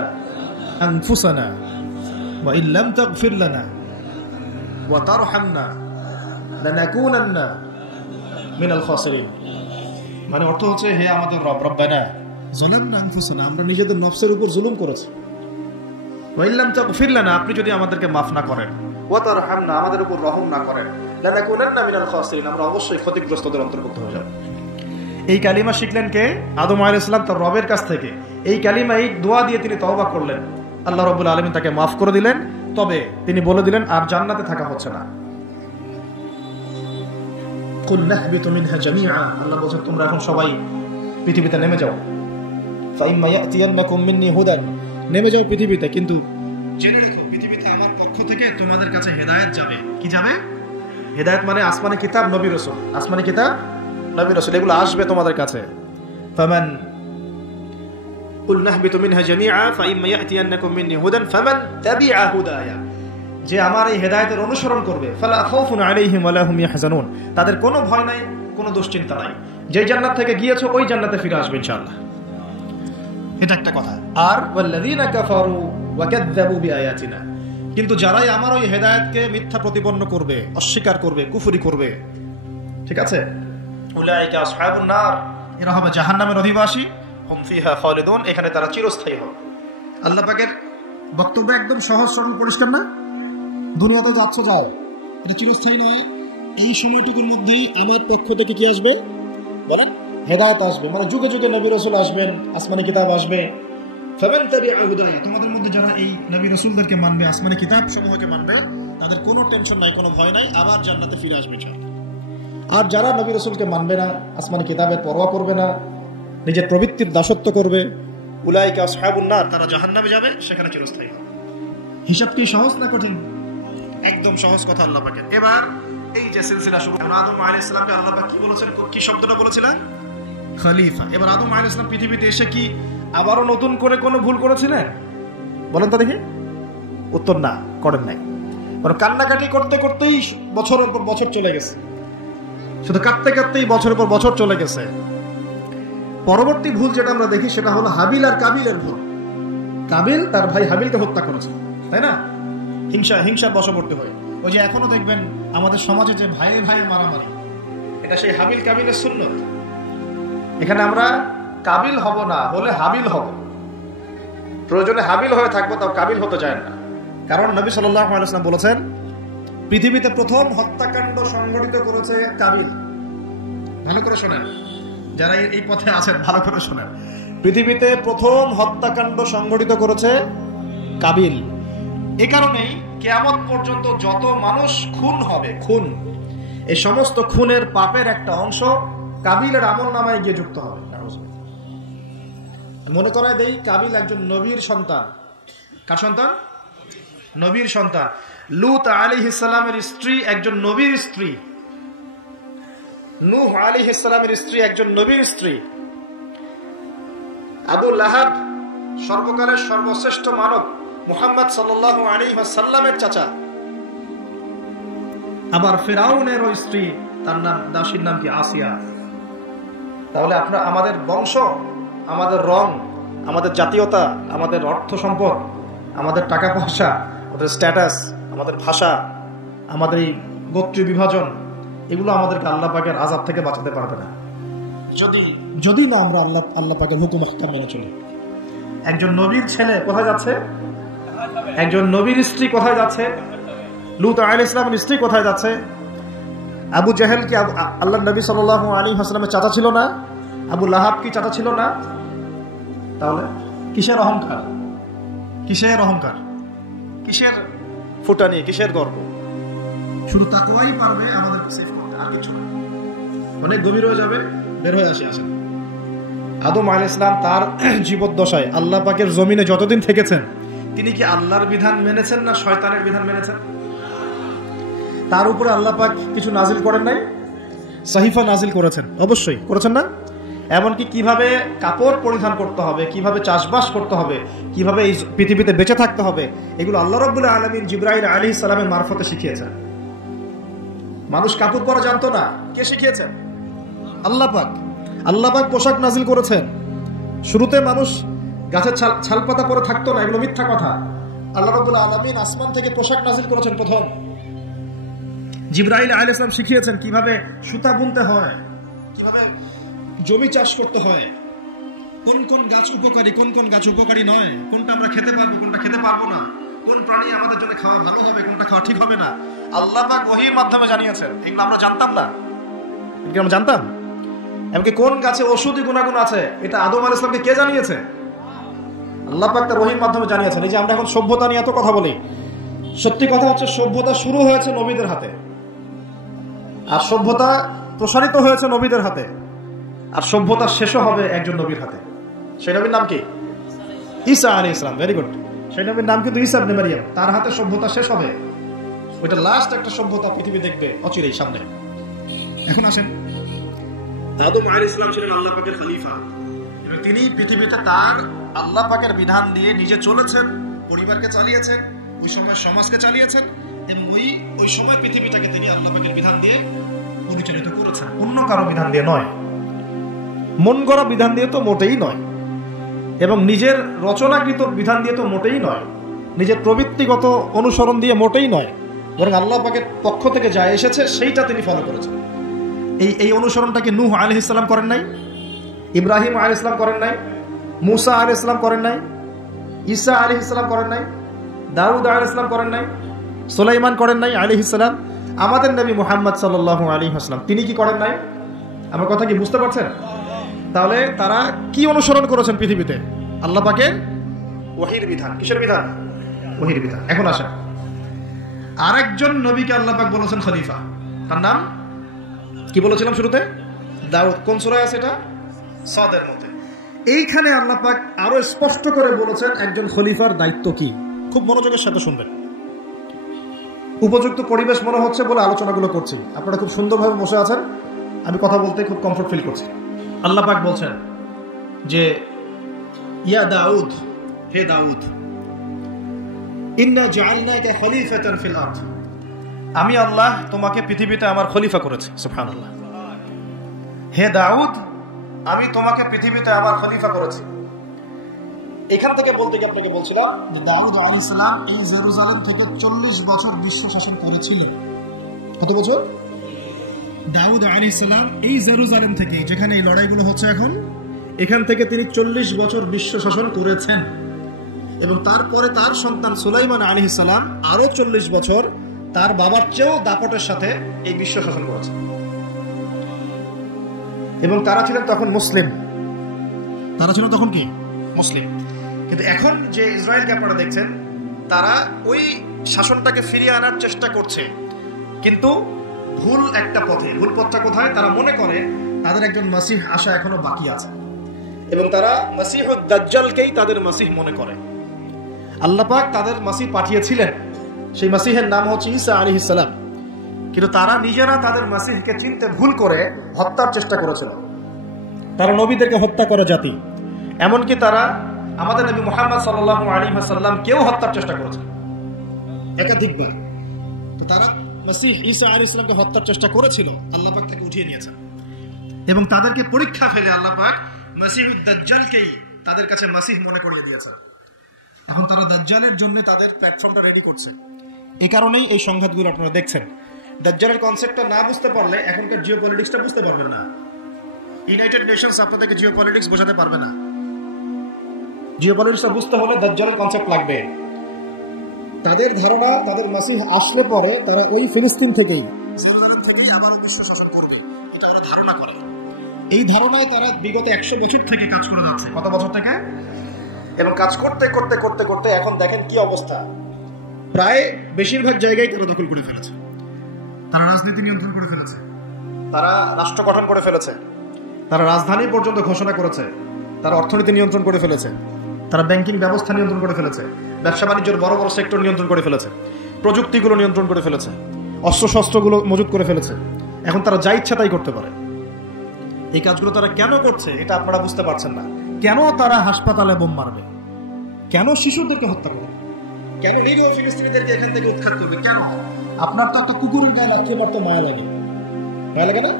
আনফুসানা ওয়া ইল্লাম তাগফির লানা ওয়া তারহামনা লানাকুনান্না মিনাল খাসিরিন। মানে অর্থ হচ্ছে, হে আমাদের রব, রব্বানা যালামনা আনফুসানা, আমরা নিজেদের নফসের উপর জুলুম করেছি, ওয়া ইল্লাম তাগফির লানা, আপনি যদি আমাদেরকে মাফ না করেন, ওয়া তারহামনা, আমাদের উপর রহম না করেন, লানাকুনান্না মিনাল খাসিরিন, আমরা অবশ্যই ক্ষতিগ্রস্তদের অন্তর্ভুক্ত হয়ে যাব। এই কালিমা শিখলেন কে? আদম আলাইহিস সালাম তার রবের কাছ থেকে। এই কালিমা, এই দোয়া দিয়ে তিনি তওবা করলেন, আল্লাহ রাব্বুল আলামিন তাকে মাফ করে দিলেন। তবে তিনি বলে দিলেন আর জান্নাতে থাকা হচ্ছে না। কুল নাহবিতু মিনহা জামিআ, আল্লাহ বলেন তোমরা এখন সবাই পৃথিবীতে নেমে যাও। ফাইম্মা ইয়াতিয়ান্নাকুম মিন্নি হুদান, নেমে যাও পৃথিবীতে, কিন্তু জেনে রাখো পৃথিবীতে আমার পক্ষ থেকে তোমাদের কাছে হেদায়েত যাবে। কি যাবে? হেদায়েত মানে আসমানি কিতাব, নবী রাসূল, আসমানি কিতাব, নবী রাসূল, এগুলো আসবে তোমাদের কাছে। ফামান কুল নাহবিতু মিনহা জামিআ ফাইম্মা ইয়াতিয়ান্নাকুম মিন্নি হুদান ফামান তাবিআ হুদায়া, যে আমার এই হেদায়েতের অনুসরণ করবে, ফালা খাউফুন আলাইহিম ওয়ালা হুম ইয়াহজানুন, তাদের কোনো ভয় নাই, কোনো দুশ্চিন্তা নাই। যে জান্নাত থেকে গিয়েছো ওই জান্নাতে ফিরে আসবে ইনশাআল্লাহ। এটা একটা কথা। আর ওয়াল্লাযীনা কাফারু ওয়া কাযযাবু বিআয়াতিনা, কিন্তু যারাই আমার ওই হেদায়েতকে মিথ্যা প্রতিপন্ন করবে, অস্বীকার করবে, কুফরি করবে, ঠিক আছে, উলাইকা আসহাবুন নার, এরা হবে জাহান্নামের অধিবাসী, হুম ফিহা খালিদুন, এখানে তারা চিরস্থায়ী হবে। আল্লাহ পাকের বক্তব্য একদম সহজ সরল পরিষ্কার না? দুনিয়াতে যাচ্ছ যাও, এটা চিরস্থায়ী নয়। এই সময়টুকুর মধ্যেই আমার পক্ষ থেকে কি আসবে বলেন? হেদায়েত আসবে, মানে যুগে যুগে নবী রাসূল আসবেন, আসমানি কিতাব আসবে। ফামান তাবিআ হুদায়া, তোমাদের মধ্যে যারা এই নবী রাসূলদেরকে মানবে, আসমানি কিতাব সমূহকে মানবে, তাদের কোনো টেনশন নাই, কোনো ভয় নাই, আবার জান্নাতে ফিরে আসবে ইনশাআল্লাহ। আর যারা নবী রাসূলকে মানবে না, আসমানি কিতাবের পরোয়া করবে না, নিজের প্রবৃত্তির দাসত্ব করবে, উলাইকা আসহাবুন নার, তারা জাহান্নামে যাবে, সেখানে চিরস্থায়ী হবে। হিসাব কি সহজ না কঠিন? একদম সহজ কথা আল্লাহ পাকের। এবার এই যে সিলসিলা শুরু, আদম আলাইহিস সালামকে আল্লাহ পাক কি বলেছেন, কি শব্দটা বলেছিলেন? খলিফা। এবার আদম আলাইহিস সালাম পৃথিবীতে এসে কি আবারও নতুন করে কোনো ভুল করেছিলেন? বলেন তো দেখি। উত্তর না, করেন নাই। মানে কান্নাকাটি করতে করতেই বছরের পর বছর চলে গেছে, শুধু কাঁদতে কাঁদতেই বছরের পর বছর চলে গেছে। পরবর্তী ভুল যেটা আমরা দেখি সেটা হলো হাবিল আর কাবিলের ভুল। কাবিল তার ভাই হাবিলকে হত্যা করেছে, তাই না? হিংসার বশবর্তী হয়ে। ওই যে এখনো দেখবেন আমাদের সমাজে যে ভাই ভাই মারামারি, এটা সেই হাবিল কাবিলের সুন্নত। এখানে আমরা কাবিল হব না, হলে হাবিল হব। প্রয়োজনে হাবিল হয়ে থাকবো, তাও কাবিল হতে চায় না। কারণ নবী সাল্লাল্লাহু আলাইহি ওয়াসাল্লাম বলেছেন, পৃথিবীতে প্রথম হত্যাকাণ্ড সংঘটিত করেছে কাবিল। ভালো করে শোনেন, যারা এই পথে আছেন ভালো করে শোনেন। পৃথিবীতে প্রথম হত্যাকাণ্ড সংঘটিত করেছে কাবিল। এ কারণেই কিয়ামত পর্যন্ত যত মানুষ খুন হবে, খুন, এই সমস্ত খুনের পাপের একটা অংশ কাবিলের আমলনামায় গিয়ে যুক্ত হবে। মনে করায় দেই, কাবিল একজন নবীর সন্তান। কার সন্তান? নবীর সন্তান। লূত আলাইহিস সালামের স্ত্রী একজন নবীর স্ত্রী। নূহ আলাইহিস সালামের স্ত্রী একজন নবীর স্ত্রী। আবু লাহাব সর্বকালের সর্বশ্রেষ্ঠ মানব মুহাম্মদ সাল্লাল্লাহু আলাইহি ওয়াসাল্লামের চাচা। আবার ফিরাউনের ওই স্ত্রী, তার নাম, দাসীর নাম কি? আসিয়া। তাহলে আমাদের বংশ, আমাদের রং, আমাদের জাতীয়তা, আমাদের অর্থ সম্পদ, আমাদের টাকা পয়সা, আমাদের স্ট্যাটাস, আমাদের ভাষা, আমাদের এই গোত্রীয় বিভাজন, এগুলো আমাদেরকে আল্লাহ পাকের আযাব থেকে বাঁচাতে পারবে না, যদি না আমরা আল্লাহ পাকের হুকুম আহকাম মেনে চলি। একজন নবীর ছেলে কোথায় যাচ্ছে? একজন নবীর স্ত্রী কোথায় যাচ্ছে? লূত আলাইহিস সালামের স্ত্রী কোথায় যাচ্ছে? আবু জাহেল কি আল্লাহর নবী সাল্লাল্লাহু আলাইহি ওয়াসাল্লামের চাচা ছিল না? আবু লাহাব কি চাচা ছিল না? তাহলে কিসের অহংকার, কিসের অহংকার, কিসের ফুটানি, কিসের গর্ব? শুধু তাকওয়াই পারবে আমাদের সেভ করতে, আর কিছু না। অনেক গভীর হয়ে যাবে, বের হয়ে আসেন। আদম আলাইহিস সালাম তার জীবদ্দশায় আল্লাহ পাকের জমিনে যতদিন থেকেছেন, তিনি কি আল্লাহর বিধান মেনেছেন না শয়তানের বিধান মেনেছেন? তার উপরে আল্লাহ পাক কিছু নাজিল করেন নাই? সহিফা নাজিল করেছেন, অবশ্যই করেছেন না? এমনকি কিভাবে কাপড় পরিধান করতে হবে, কিভাবে চাষবাস করতে হবে, কিভাবে এই পৃথিবীতে বেঁচে থাকতে হবে, এগুলো আল্লাহ রাব্বুল আলামিন জিবরাইল আলাইহিস সালামের মারফতে শিখিয়েছেন। মানুষ কাপড় পরা জানতো না, কে শিখিয়েছেন? আল্লাহ পাক। আল্লাহ পাক পোশাক নাজিল করেছেন। শুরুতে মানুষ গাছের ছালপাতা পরে থাকতো না, এগুলো মিথ্যা কথা। আল্লাহ রাব্বুল আলামিন আসমান থেকে পোশাক নাজিল করেছেন প্রথম। জিবরাইল আলাইহিস সালাম শিখিয়েছেন কিভাবে সুতা বুনতে হয়, কিভাবে জমি চাষ করতে হয়, কোন কোন গাছ উপকারী, কোন কোন গাছ উপকারী নয়, কোনটা আমরা খেতে পারবো, কোনটা খেতে পারবো না, কোন প্রাণী আমাদের জন্য খাওয়া ভালো হবে, কোনটা খাওয়া ঠিক হবে না, আল্লাহ পাক ওহীর মাধ্যমে জানিয়েছেন। এগুলো আমরা জানতাম না, এগুলো আমরা জানতাম। এমনকি কোন গাছে ঔষধি গুণাগুণ আছে, এটা আদম আলাইহিস সালামকে কে জানিয়েছে? আল্লাহ পাক তার ওহীর মাধ্যমে জানিয়েছেন। এই যে আমরা এখন সভ্যতা নিয়ে এত কথা বলি, সত্যি কথা হচ্ছে সভ্যতা শুরু হয়েছে নবীদের হাতে, আর সভ্যতা প্রসারিত হয়েছে নবীদের হাতে, আর সভ্যতা শেষও হবে একজন নবীর হাতে। সেই নবীর নাম কি? ঈসা আলাইহিস সালাম। Very good. সেই নবীর নাম কিন্তু ঈসা ইবনে মারইয়াম। তার হাতে সভ্যতা শেষ হবে। ওইটা লাস্ট একটা সভ্যতা পৃথিবী দেখবে অচিরেই সামনে। এখন আসেন, আদম আলাইহিস সালাম ছিলেন আল্লাহ পাকের খলিফা। তিনি পৃথিবীতে তার আল্লাহ পাকের বিধান দিয়ে নিজে চলেছেন, পরিবারকে চালিয়েছেন, ওই সময় সমাজকে চালিয়েছেন, এবং ওই সময় পৃথিবীটাকে তিনি আল্লাহ পাকের বিধান দিয়ে পরিচালিত করেছেন, অন্য কারো বিধান দিয়ে নয়, মন গড়া বিধান দিয়ে তো মোটেই নয়। এবং নিজের রচনাকৃত বিধান দিয়ে তো মোটেই নয়, নিজের প্রবৃত্তিগত অনুসরণ দিয়ে মোটেই নয়, বরং আল্লাহ পাকের পক্ষ থেকে যা এসেছে সেইটা তিনি ফলো করেছেন। এই অনুসরণটাকে নূহ আলাইহিস সালাম করেন নাই, ইব্রাহিম আলাইহিস সালাম করেন নাই, মুসা আলাইহিস সালাম করেন নাই, ঈসা আলাইহিস সালাম করেন নাই, দাউদ আলাইহিস সালাম করেন নাই, সুলাইমান করেন নাই আলাইহিস সালাম। আমাদের নবী মুহাম্মদ সাল্লাল্লাহু আলাইহি ওয়াসাল্লাম তিনি কি করেন নাই? আমার কথা কি বুঝতে পারছেন? তাহলে তারা কি অনুসরণ করেছেন পৃথিবীতে? আল্লাহ পাকের ওহীর বিধান। কিসের বিধান? ওহীর বিধান। এখন আসেন, আরেকজন নবীকে আল্লাহ পাক বলেছেন খলিফা, তার নাম কি বলেছিলাম শুরুতে? দাউদ। কোন সূরায় আছে এটা? সাদের মধ্যে। এইখানে আল্লাহ পাক আরো স্পষ্ট করে বলেছেন একজন খলিফার দায়িত্ব কি। খুব মনোযোগের সাথে শুনবেন। উপযুক্ত পরিবেশ মনে হচ্ছে বলে আলোচনাগুলো করছি, আপনারা খুব সুন্দরভাবে বসে আছেন, আমি কথা বলতে খুব কমফোর্ট ফিল করছি। আল্লাহ পাক বলছেন যে ইয়া দাউদ, হে দাউদ, ইন্না জাআলনাকা খলিফাতান ফিল আরদ, আমি আল্লাহ তোমাকে পৃথিবীতে আমার খলিফা করেছি। সুবহানাল্লাহ। হে দাউদ, আমি তোমাকে পৃথিবীতে আমার খলিফা করেছি। এখান থেকে বলতে গিয়ে আপনাকে বলছিলাম যে দাউদ আলাইহিস সালাম এই জেরুজালেম থেকে 40 বছর বিশ্ব শাসন করেছিলেন। কত বছর? দাউদ আলাইহিস সালাম এই জেরুজালেম থেকে, যেখানে এই লড়াইগুলো হচ্ছে এখন, এখান থেকে তিনি 40 বছর বিশ্ব শাসন করেছেন। এবং তারপরে তার সন্তান সুলাইমান আলাইহিস সালাম আরো 40 বছর তার বাবার চেয়েও দাপটের সাথে এই বিশ্ব শাসন করেছেন। এবং তারা ছিলেন তখন মুসলিম, তারা ছিল তখন কি? মুসলিম। কিন্তু এখন যে ইসরায়েলকে আপনারা দেখছেন, তারা ওই শাসনটাকে ফিরিয়ে আনার চেষ্টা করছে, কিন্তু ভুল একটা পথে। ভুল পথটা কোথায়? তারা মনে করে তাদের একজন মাসিহ আসা এখনো বাকি আছে, এবং তারা মাসিহুদ দাজ্জালকেই তাদের মাসিহ মনে করে। আল্লাহ পাক তাদের মাসিহ পাঠিয়েছিলেন, সেই মাসিহের নাম হচ্ছে ঈসা আলাইহিস সালাম, কিন্তু তারা নিজেরা তাদের মাসিহকে চিনতে ভুল করে হত্যার চেষ্টা করেছিল। তারা নবীদেরকে হত্যা করে জাতি, এমনকি তারা আমাদের নবী মুহাম্মদ সাল্লাল্লাহু আলাইহি ওয়াসাল্লাম কেউ হত্যার চেষ্টা করেছে একাধিকবার। তো তারা মাসিহ ঈসা আলাইহিস সালামকে হত্যার চেষ্টা করেছিল, আল্লাহ পাক তাকে উঠিয়ে নিয়েছেন। এবং তাদেরকে পরীক্ষা ফেলে আল্লাহ পাক মাসিহুদ দাজ্জালকেই তাদের কাছে মাসিহ মনে করিয়ে দিয়েছেন। এখন তারা দাজ্জালের জন্য তাদের প্ল্যাটফর্মটা রেডি করছে। এই কারণেই এই সংঘাতগুলো আপনারা দেখছেন। দাজ্জালের কনসেপ্টটা না বুঝতে পারলে এখনকার জিওপলিটিক্সটা বুঝতে পারবেন না। ইউনাইটেড নেশনস আপনাদেরকে জিওপলিটিক্স বোঝাতে পারবে না। জিওপলিটিক্সটা বুঝতে হলে দাজ্জালের কনসেপ্ট লাগবে। তাদের ধারণা, তাদের মাসিহ আসলে পরে তারা ওই ফিলিস্তিন থেকেই ধারণা করে। এই ধারণায় তারা বিগত 100 বছর থেকে কাজ করে যাচ্ছে। কত বছর থেকে? এবং কাজ করতে করতে করতে করতে এখন দেখেন কি অবস্থা। প্রায় বেশিরভাগ জায়গায় তারা দখল করে ফেলেছে। তারা রাজনীতি নিয়ন্ত্রণ করে ফেলেছে, তারা রাষ্ট্র গঠন করে ফেলেছে, তারা রাজধানী পর্যন্ত ঘোষণা করেছে, তারা অর্থনীতি নিয়ন্ত্রণ করে ফেলেছে, তারা ব্যাংকিং ব্যবস্থা নিয়ন্ত্রণ করে ফেলেছে, ব্যবসা বাণিজ্যের বড় বড় সেক্টর নিয়ন্ত্রণ করে ফেলেছে, প্রযুক্তিগুলো নিয়ন্ত্রণ করে ফেলেছে, অস্ত্রশস্ত্রগুলো মজুত করে ফেলেছে। এখন তারা যা ইচ্ছা তাই করতে পারে। এই কাজগুলো তারা কেন করছে এটা আপনারা বুঝতে পারছেন না। কেন তারা হাসপাতালে বোম মারবে? কেন শিশুদেরকে হত্যা করবে? কেন নিরীহ ফিলিস্তিনিদেরকে এখান থেকে উৎখাত করবে? কেন? আপনার তো একটা কুকুরের গায়ে লাগতে পারতো, মায়া লাগে, মায়া লাগে না?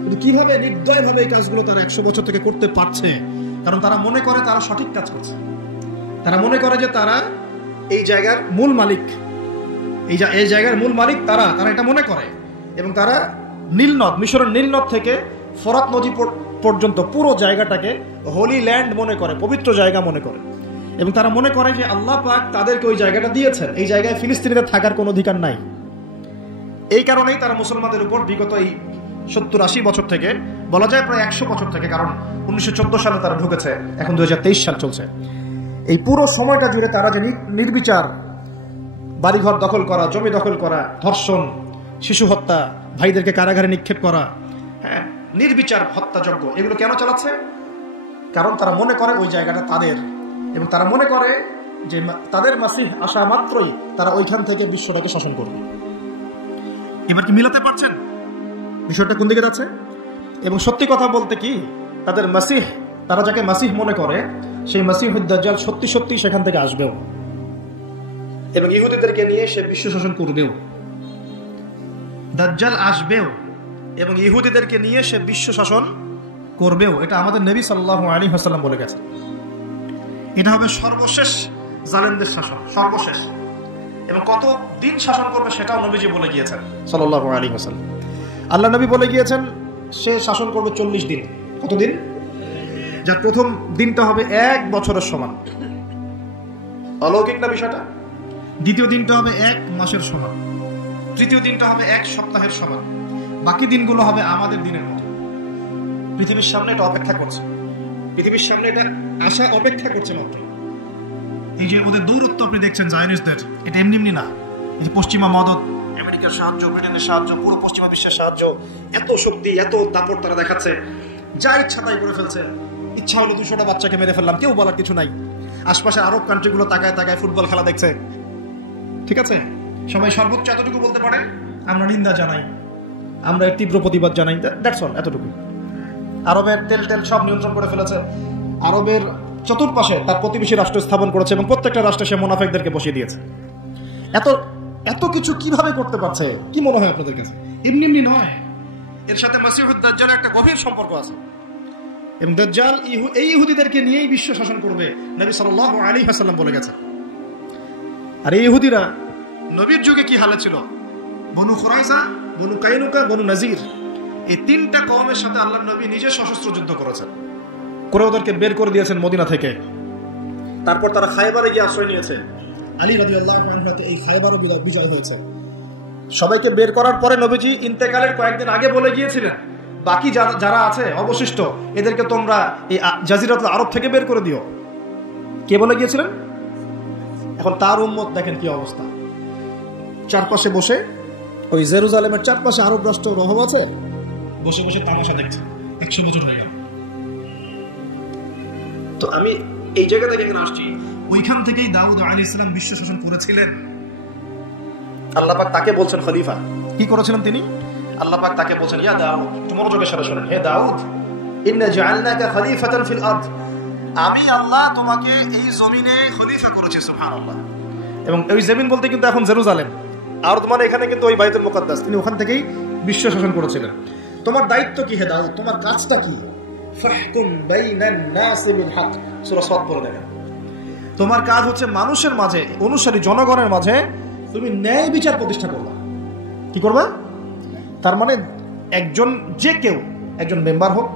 কিন্তু কিভাবে নির্দয়ভাবে এই কাজগুলো তারা 100 বছর থেকে করতে পারছে? কারণ তারা মনে করে তারা সঠিক কাজ করছে। তারা মনে করে যে তারা এই জায়গার মূল মালিক, এই জায়গার মূল মালিক তারা এটা মনে করে। এবং তারা নীলনদ, মিশরের নীলনদ থেকে ফোরাত নদী পর্যন্ত পুরো জায়গাটাকে হোলি ল্যান্ড মনে করে, পবিত্র জায়গা মনে করে। এবং তারা মনে করে যে আল্লাহ পাক তাদেরকে ওই জায়গাটা দিয়েছেন, এই জায়গায় ফিলিস্তিনিদের থাকার কোনো অধিকার নাই। এই কারণেই তারা মুসলমানদের উপর বিগত এই 70-80 বছর থেকে, বলা যায় প্রায় 100 বছর থেকে, কারণ 1914 সালে তারা ঢুকেছে, এখন 2023 সাল চলছে, এই পুরো সময়টা জুড়ে তারা যে নির্বিচার বাড়িঘর দখল করা, জমি দখল করা, ধর্ষণ, শিশু হত্যা, ভাইদেরকে কারাগারে নিক্ষেপ করা, হ্যাঁ, নির্বিচার হত্যাযজ্ঞ, এগুলো কেন চালাচ্ছে? কারণ তারা মনে করে ওই জায়গাটা তাদের, এবং তারা মনে করে যে তাদের মাসিহ আসা মাত্রই তারা ওইখান থেকে বিশ্বটাকে শাসন করবে। এবার কি মিলাতে পারছেন বিষয়টা কোন দিকে যাচ্ছে? এবং সত্যি কথা বলতে কি, তাদের মাসিহ, তারা যাকে মাসিহ মনে করে, সেই মাসিহুদ দাজ্জাল সত্যি সত্যি সেখান থেকে আসবেও, এবং ইহুদিদেরকে নিয়ে সে বিশ্ব শাসন করবেও। দাজ্জাল আসবেও এবং ইহুদিদেরকে নিয়ে সে বিশ্ব শাসন করবেও। এটা আমাদের নবী সাল্লাল্লাহু আলাইহি ওয়াসাল্লাম বলে গেছেন। এটা হবে সর্বশেষ জালেমদের শাসন, সর্বশেষ। এবং কত দিন শাসন করবে সেটাও নবীজি বলে গিয়েছেন সাল্লাল্লাহু আলাইহি ওয়াসাল্লাম। আল্লাহ নবী বলে গিয়েছেন সে শাসন করবে 40 দিন। কতদিন? যার প্রথম দিনটা হবে 1 বছরের সমান, অলৌকিক না বিষয়টা। দ্বিতীয় দিনটা হবে 1 মাসের সমান, তৃতীয় দিনটা হবে 1 সপ্তাহের সমান, বাকি দিনগুলো হবে আমাদের দিনের মতো। পৃথিবীর সামনে এটা অপেক্ষা করছে, পৃথিবীর সামনে এটা আশা অপেক্ষা করছে মাত্র। এই যে ওদের দৌরত্ব আপনি দেখছেন জায়নিস্টদের, এটা এমনি এমনি না। এই যে পশ্চিমা মদত, আমেরিকার সাহায্য, ব্রিটেনের সাহায্য, পুরো পশ্চিমা বিশ্বের সাহায্য, এত শক্তি, এত দাপট তারা দেখাচ্ছে, যা ইচ্ছা তাই করে ফেলছে। ইচ্ছা হলো 200টা বাচ্চাকে মেরে ফেললাম, কেউ বলার কিছু নাই। আশপাশে আরব কান্ট্রিগুলো তাকায় তাকায় ফুটবল খেলা দেখছে, ঠিক আছে। সবাই সর্বোচ্চ এতটুকু বলতে পারে আমরা নিন্দা জানাই, আমরা এর তীব্র প্রতিবাদ জানাই, দ্যাটস অল, এতটুকু। আরবের তেল সব নিয়ন্ত্রণ করে ফেলেছে, আরবের চতুর্পাশে তার প্রতিবেশী রাষ্ট্র স্থাপন করেছে এবং প্রত্যেকটা রাষ্ট্রে সে মুনাফিকদেরকে বসিয়ে দিয়েছে। এত এত কিছু কিভাবে করতে পারছে কি মনে হয় আপনাদের কাছে? এমনি এমনি নয়, এর সাথে মাসিহুদ দাজ্জালের একটা গভীর সম্পর্ক আছে। এবং দাজ্জাল এই ইহুদিদেরকে নিয়েই বিশ্ব শাসন করবে, নবী সাল্লাল্লাহু আলাইহি ওয়াসাল্লাম বলে গেছেন। আর এই ইহুদিরা নবীর যুগে কি হালে ছিল? বনু খুরাইজা, বনু কাইনুকা, বনু নাজির, এই 3টা কওমের সাথে আল্লাহর নবী নিজে সশস্ত্র যুদ্ধ করেছেন, করে ওদেরকে বের করে দিয়েছেন মদিনা থেকে। তারপর তারা খায়বারে গিয়ে আশ্রয় নিয়েছে। আলী রাদিয়াল্লাহু আনহু এই খায়বারও বিজয় হয়েছে। সবাইকে বের করার পরে নবীজি ইন্তেকালের কয়েকদিন আগে বলে গিয়েছিলেন বাকি যারা আছে অবশিষ্ট এদেরকে তোমরা এই জাজিরাতুল আরব থেকে বের করে দিও। কে বলে গিয়েছিলেন? এখন তার উম্মত দেখেন কি অবস্থা। চারপাশে বসে, ওই জেরুজালেমের চারপাশে আরব রাষ্ট্র রহব আছে, বসে বসে তামাশা দেখছে। 100 বছর হয়ে গেল। তো আমি এই জায়গা থেকে এখানে আসছি, ওইখান থেকেই দাউদ আলাইহিস সালাম বিশ্ব শাসন করেছিলেন। আল্লাহ পাক তাকে বলছেন খলিফা। কি করেছিলেন তিনি? আল্লাহ পাক তাকে বলছেন, ইয়া দাউদ, একটু মনোযোগের সাথে শুনেন, হে দাউদ, ইন্না জাআলনাকা খলিফাতান ফিল আরদ, আমি আল্লাহ তোমাকে এই জমিনে খলিফা করেছি। সুবহানাল্লাহ। এবং ওই জমিন বলতে কিন্তু এখন জেরুজালেম, আরদ মানে এখানে কিন্তু ওই বাইতুল মুকাদ্দাস। তিনি ওখান থেকেই বিশ্ব শাসন করেছিলেন। তোমার দায়িত্ব কি হে দাউদ? তোমার কাজটা কি? ফাহকুম বাইনান নাসি বিল হক, সূরা সাদ পড়ে দেখেন। তোমার কাজ হচ্ছে মানুষের মাঝে, অনুসারী জনগণের মাঝে তুমি ন্যায় বিচার প্রতিষ্ঠা করবে। কি করবে? তার মানে একজন, যে কেউ, একজন মেম্বার হোক,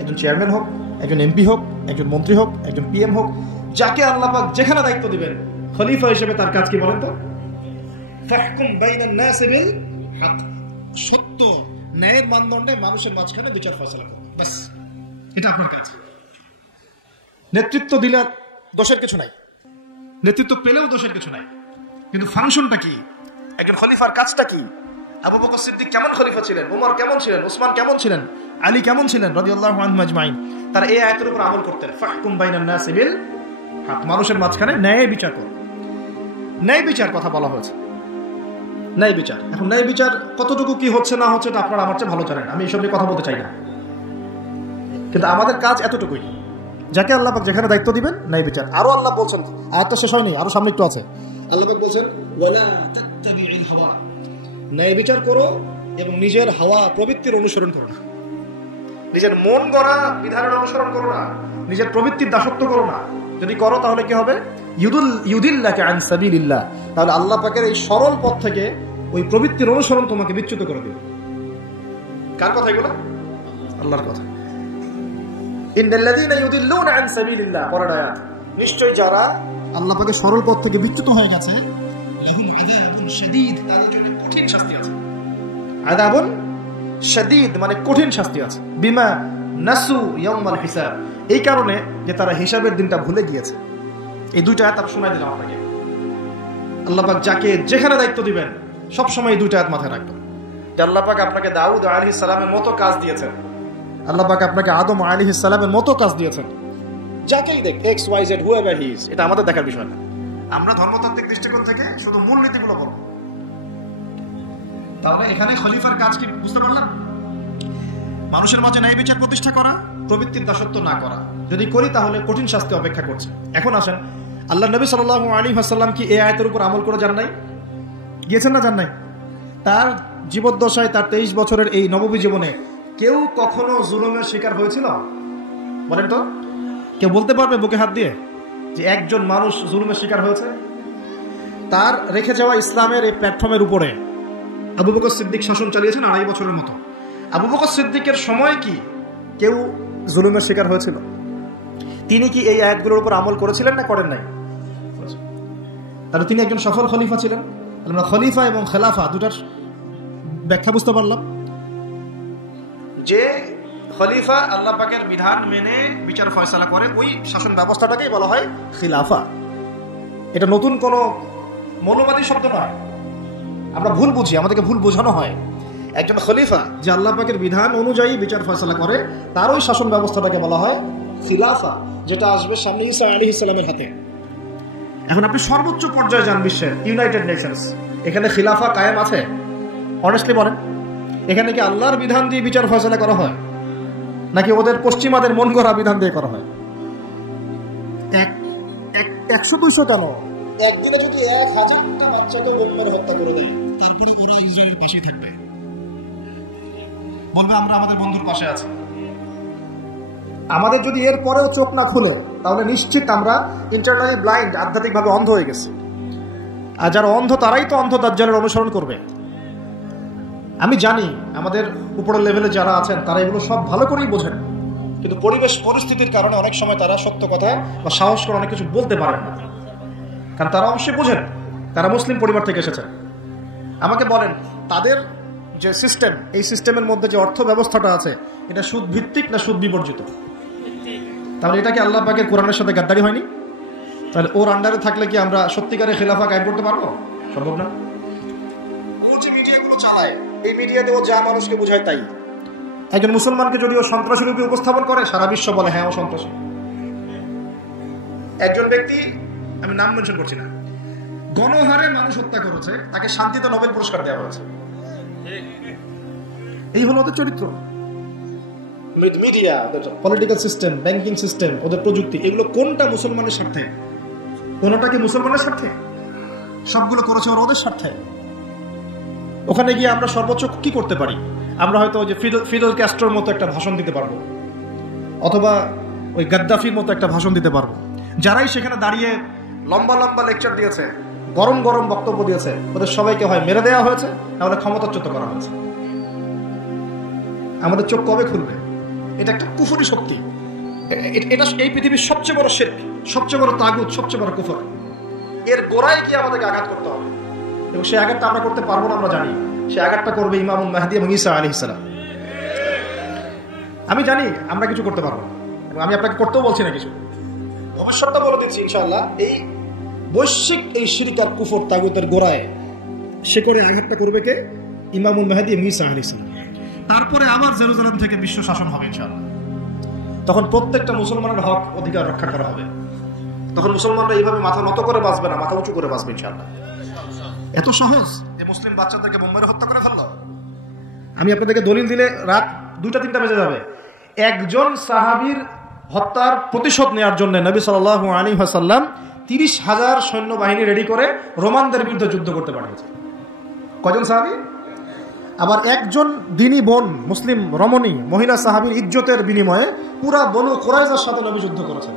একজন চেয়ারম্যান হোক, একজন এমপি হোক, একজন মন্ত্রী হোক, একজন পিএম হোক, যাকে আল্লাহ পাক যেখানে দায়িত্ব দিবেন, খলিফা হিসেবে তার কাজ কি বলেন তো? ফাহকুম বাইনান নাসি বিল হক, সত্য ন্যায়ের মানদণ্ডে মানুষের মাঝখানে বিচার ফয়সালা করবে, বাস, এটা আপনার কাজ। নেতৃত্ব দিলে দোষের কিছু নাই, নেতৃত্ব পেলেও দোষের কিছু নাই, কিন্তু ফাংশনটা কি? একজন খলিফার কাজটা কি? আবু বকর সিদ্দিক কেমন খলিফা ছিলেন? ওমর কেমন ছিলেন? ওসমান কেমন ছিলেন? আলী কেমন ছিলেন রাদিয়াল্লাহু আনহুম আজমাইন? তারা এই আয়াতের উপর আমল করতেন, ফাহকুম বাইনান নাসি বিল হক, মানুষের মাঝখানে ন্যায় বিচার করো। ন্যায় বিচার কথা বলা হয়েছে, ন্যায় বিচার। এখন ন্যায় বিচার কতটুকু কি হচ্ছে না হচ্ছে এটা আপনারা আমার চেয়ে ভালো জানেন, আমি এসব নিয়ে কথা বলতে চাই না। কিন্তু আমাদের কাজ এতটুকুই, যাকে আল্লাহ পাক যেখানে দায়িত্ব দিবেন ন্যায় বিচার। আরো আল্লাহ বলছেন, আয়াতটা শেষ হয়নি, আরো সামনে একটু আছে। আল্লাহ পাক বলছেন, ওয়ালা তাত্তাবিউল হাওয়া, ন্যায় বিচার করো এবং নিজের হাওয়া প্রবৃত্তির অনুসরণ করো না, নিজের মন গড়া বিধানের অনুসরণ করো না, নিজের প্রবৃত্তির দাসত্ব করো না। যদি করো তাহলে কি হবে? ইউদিল্লাকা আন সাবিলিল্লাহ, তাহলে আল্লাহ পাকের এই সরল পথ থেকে ওই প্রবৃত্তির অনুসরণ তোমাকে বিচ্যুত করে দেবে। কার কথা এগুলো? আল্লাহর কথা। ইন্নাল্লাযীনা ইউদিল্লুনা আন সাবিলিল্লাহ, পরের আয়াত, নিশ্চয়ই যারা আল্লাহ পাকের সরল পথ থেকে বিচ্যুত হয়ে গেছে, লাহুম আযাবুন শাদীদ, তাদের জন্য কঠিন শাস্তি আছে। আযাবুন শাদীদ মানে কঠিন শাস্তি আছে। বিমা নাসু ইয়াউমাল হিসাব, এই কারণে যে তারা হিসাবের দিনটা ভুলে গিয়েছে। এই দুইটা আয়াত আমি শোনাই দিলাম আপনাকে। আল্লাহ পাক যাকে যেখানে দায়িত্ব দিবেন সব সময় এই দুইটা আয়াত মাথায় রাখবেন, যে আল্লাহ পাক আপনাকে দাউদ আলাইহিস সালামের মতো কাজ দিয়েছেন, আল্লাহ পাক আপনাকে আদম আলাইহিস সালামের মতো কাজ দিয়েছেন। যাকেই দেখ, X Y Z whoever he is, এটা আমাদের দেখার বিষয় না। আমরা ধর্মতান্ত্রিক দৃষ্টিকোণ থেকে শুধু মূলনীতিগুলো বলব। তাহলে এখানে খলিফার কাজ কি বুঝতে পারলাম? মানুষের মাঝে ন্যায় বিচার প্রতিষ্ঠা করা, প্রবৃত্তির দাসত্ব না করা। যদি করি তাহলে কঠিন শাস্তি অপেক্ষা করছে। এখন আসেন, আল্লাহ নবী সাল্লাল্লাহু আলাইহি ওয়াসাল্লাম কি এই আয়াতের উপর আমল করে যান নাই? গিয়েছেন না যান নাই? তার জীবদ্দশায়, তার 23 বছরের এই নববী জীবনে কেউ কখনো জুলুমের শিকার হয়েছিল? বলেন তো, কেউ বলতে পারবে বুকে হাত দিয়ে যে একজন মানুষ জুলুমের শিকার হয়েছে, তার রেখে যাওয়া ইসলামের এই প্ল্যাটফর্মের উপরে আবু বকর সিদ্দিক শাসন চালিয়েছেন 2.5 বছরের মতো। আবু বকর সিদ্দিকের সময় কি কেউ জুলুমের শিকার হয়েছিল? তিনি কি এই আয়াতগুলোর উপর আমল করেছিলেন না করেন নাই? তাহলে তিনি একজন সফল খলিফা ছিলেন। আমরা খলিফা এবং খেলাফা দুটার ব্যাখ্যা বুঝতে পারলাম। যে খলিফা আল্লাহ পাকের বিধান মেনে বিচার ফয়সালা করে, ওই শাসন ব্যবস্থাটাকেই বলা হয় খিলাফা। এটা নতুন কোনো মৌলবাদী শব্দ নয়, আমরা ভুল বুঝি, আমাদেরকে ভুল বোঝানো হয়। একজন খলিফা যে আল্লাহ পাকের বিধান অনুযায়ী বিচার ফয়সালা করে, তার ওই শাসন ব্যবস্থাটাকে বলা হয় খিলাফা, যেটা আসবে সামনে ঈসা আলাইহিস সালামের হাতে। এখন আপনি সর্বোচ্চ পর্যায়ে যান বিশ্বের ইউনাইটেড নেশনস, এখানে খিলাফা কায়েম আছে? অনেস্টলি বলেন, এখানে কি আল্লাহর বিধান দিয়ে বিচার ফয়সালা করা হয়, নাকি ওদের পশ্চিমাদের মন গড়া বিধান দিয়ে করা হয়? 100-200 কেন, একদিনে যদি 1000টা বাচ্চাকে বোমে হত্যা করে দেয়, তারপরে ওরা ইসরায়েলের পাশে থাকবে, বলবে আমরা আমাদের বন্ধুর পাশে আছি। আমাদের যদি এর পরেও চোখ না খুলে, তাহলে নিশ্চিত আমরা ইন্টারনালি ব্লাইন্ড, আধ্যাত্মিকভাবে অন্ধ হয়ে গেছি। আর যারা অন্ধ তারাই তো অন্ধ দাজ্জালের অনুসরণ করবে। আমি জানি আমাদের উপরের লেভেলে যারা আছেন তারা এগুলো সব ভালো করেই বোঝেন, কিন্তু পরিবেশ পরিস্থিতির কারণে অনেক সময় তারা সত্য কথা বা সাহস করে অনেক কিছু বলতে পারেন না, কারণ তারা অবশ্যই বোঝেন, তারা মুসলিম পরিবার থেকে এসেছেন। আমাকে বলেন, তাদের যে সিস্টেম, এই সিস্টেমের মধ্যে যে অর্থ ব্যবস্থাটা আছে, এটা সুদ ভিত্তিক না সুদ বিবর্জিত? তাহলে এটা কি আল্লাহ পাকের কোরআনের সাথে গাদ্দারি হয়নি? তাহলে ওর আন্ডারে থাকলে কি আমরা সত্যিকারের খেলাফা কায়েম করতে পারবো? সম্ভব না। ও যে মিডিয়াগুলো চালায়, এই মিডিয়াতে ও যা মানুষকে বোঝায় তাই। একজন মুসলমানকে যদি ও সন্ত্রাসী রূপে উপস্থাপন করে, সারা বিশ্ব বলে হ্যাঁ ও সন্ত্রাসী। একজন ব্যক্তি, আমি নাম মেনশন করছি না, গণহারে মানুষ হত্যা করেছে, তাকে শান্তিতে নোবেল পুরস্কার দেওয়া হয়েছে। এই হলো ওদের চরিত্র। Media, political system, banking system, ওদের প্রযুক্তি, এগুলো কোনটা মুসলমানের স্বার্থে? কোনটা কি মুসলমানের স্বার্থে? সবগুলো করেছে ওদের স্বার্থে। ওখানে গিয়ে আমরা সর্বোচ্চ কি করতে পারি? আমরা হয়তো ওই যে ফিদেল ক্যাস্ট্রোর মতো একটা ভাষণ দিতে পারবো, অথবা ওই গাদ্দাফির মতো একটা ভাষণ দিতে পারবো। যারাই সেখানে দাঁড়িয়ে লম্বা লম্বা লেকচার দিয়েছে, গরম গরম বক্তব্য দিয়েছে, ওদের সবাইকে হয় মেরে দেওয়া হয়েছে, তাহলে ক্ষমতাচ্যুত করা হয়েছে। আমাদের চোখ কবে খুলবে? এটা একটা কুফরি শক্তি। এটা এই পৃথিবীর সবচেয়ে বড় শিরক, সবচেয়ে বড় তাগুত, সবচেয়ে বড় কুফর। এর গোড়ায় গিয়ে আমাদেরকে আঘাত করতে হবে, এবং সেই আঘাতটা আমরা করতে পারবো না, আমরা জানি। সেই আঘাতটা করবে ইমামুল মাহদী এবং ঈসা আলাইহিস সালাম। আমি জানি আমরা কিছু করতে পারবো না, এবং আমি আপনাকে করতেও বলছি না কিছু, ভবিষ্যৎটা বলে দিচ্ছি ইনশাআল্লাহ। এই বৈশ্বিক এই শিরক আর কুফর তাগুতের গোড়ায় সে করে আঘাতটা করবে কে? ইমামুল মাহদী এবং ঈসা আলাইহিস সালাম। তারপরে আবার জেরুজালেম থেকে বিশ্ব শাসন হবে ইনশাআল্লাহ। তখন প্রত্যেকটা মুসলমানের হক অধিকার রক্ষা করা হবে। তখন মুসলমানরা এইভাবে মাথা নত করে বাঁচবে না, মাথা উঁচু করে বাঁচবে ইনশাআল্লাহ। এত সহজ যে মুসলিম বাচ্চাদেরকে বোম মেরে হত্যা করে ফেললো। আমি আপনাদেরকে দলিল দিলে রাত 2টা-3টা বেজে যাবে। একজন সাহাবীর হত্যার প্রতিশোধ নেওয়ার জন্য নবী সাল্লাল্লাহু আলাইহি ওয়াসাল্লাম 30,000 সৈন্যবাহিনী রেডি করে রোমানদের বিরুদ্ধে যুদ্ধ করতে পাঠিয়েছে। কজন সাহাবী? আবার একজন দিনী বোন, মুসলিম রমণী মহিলা সাহাবীর ইজ্জতের বিনিময়ে পুরা বনু কুরাইজার সাথে নবী যুদ্ধ করেছেন।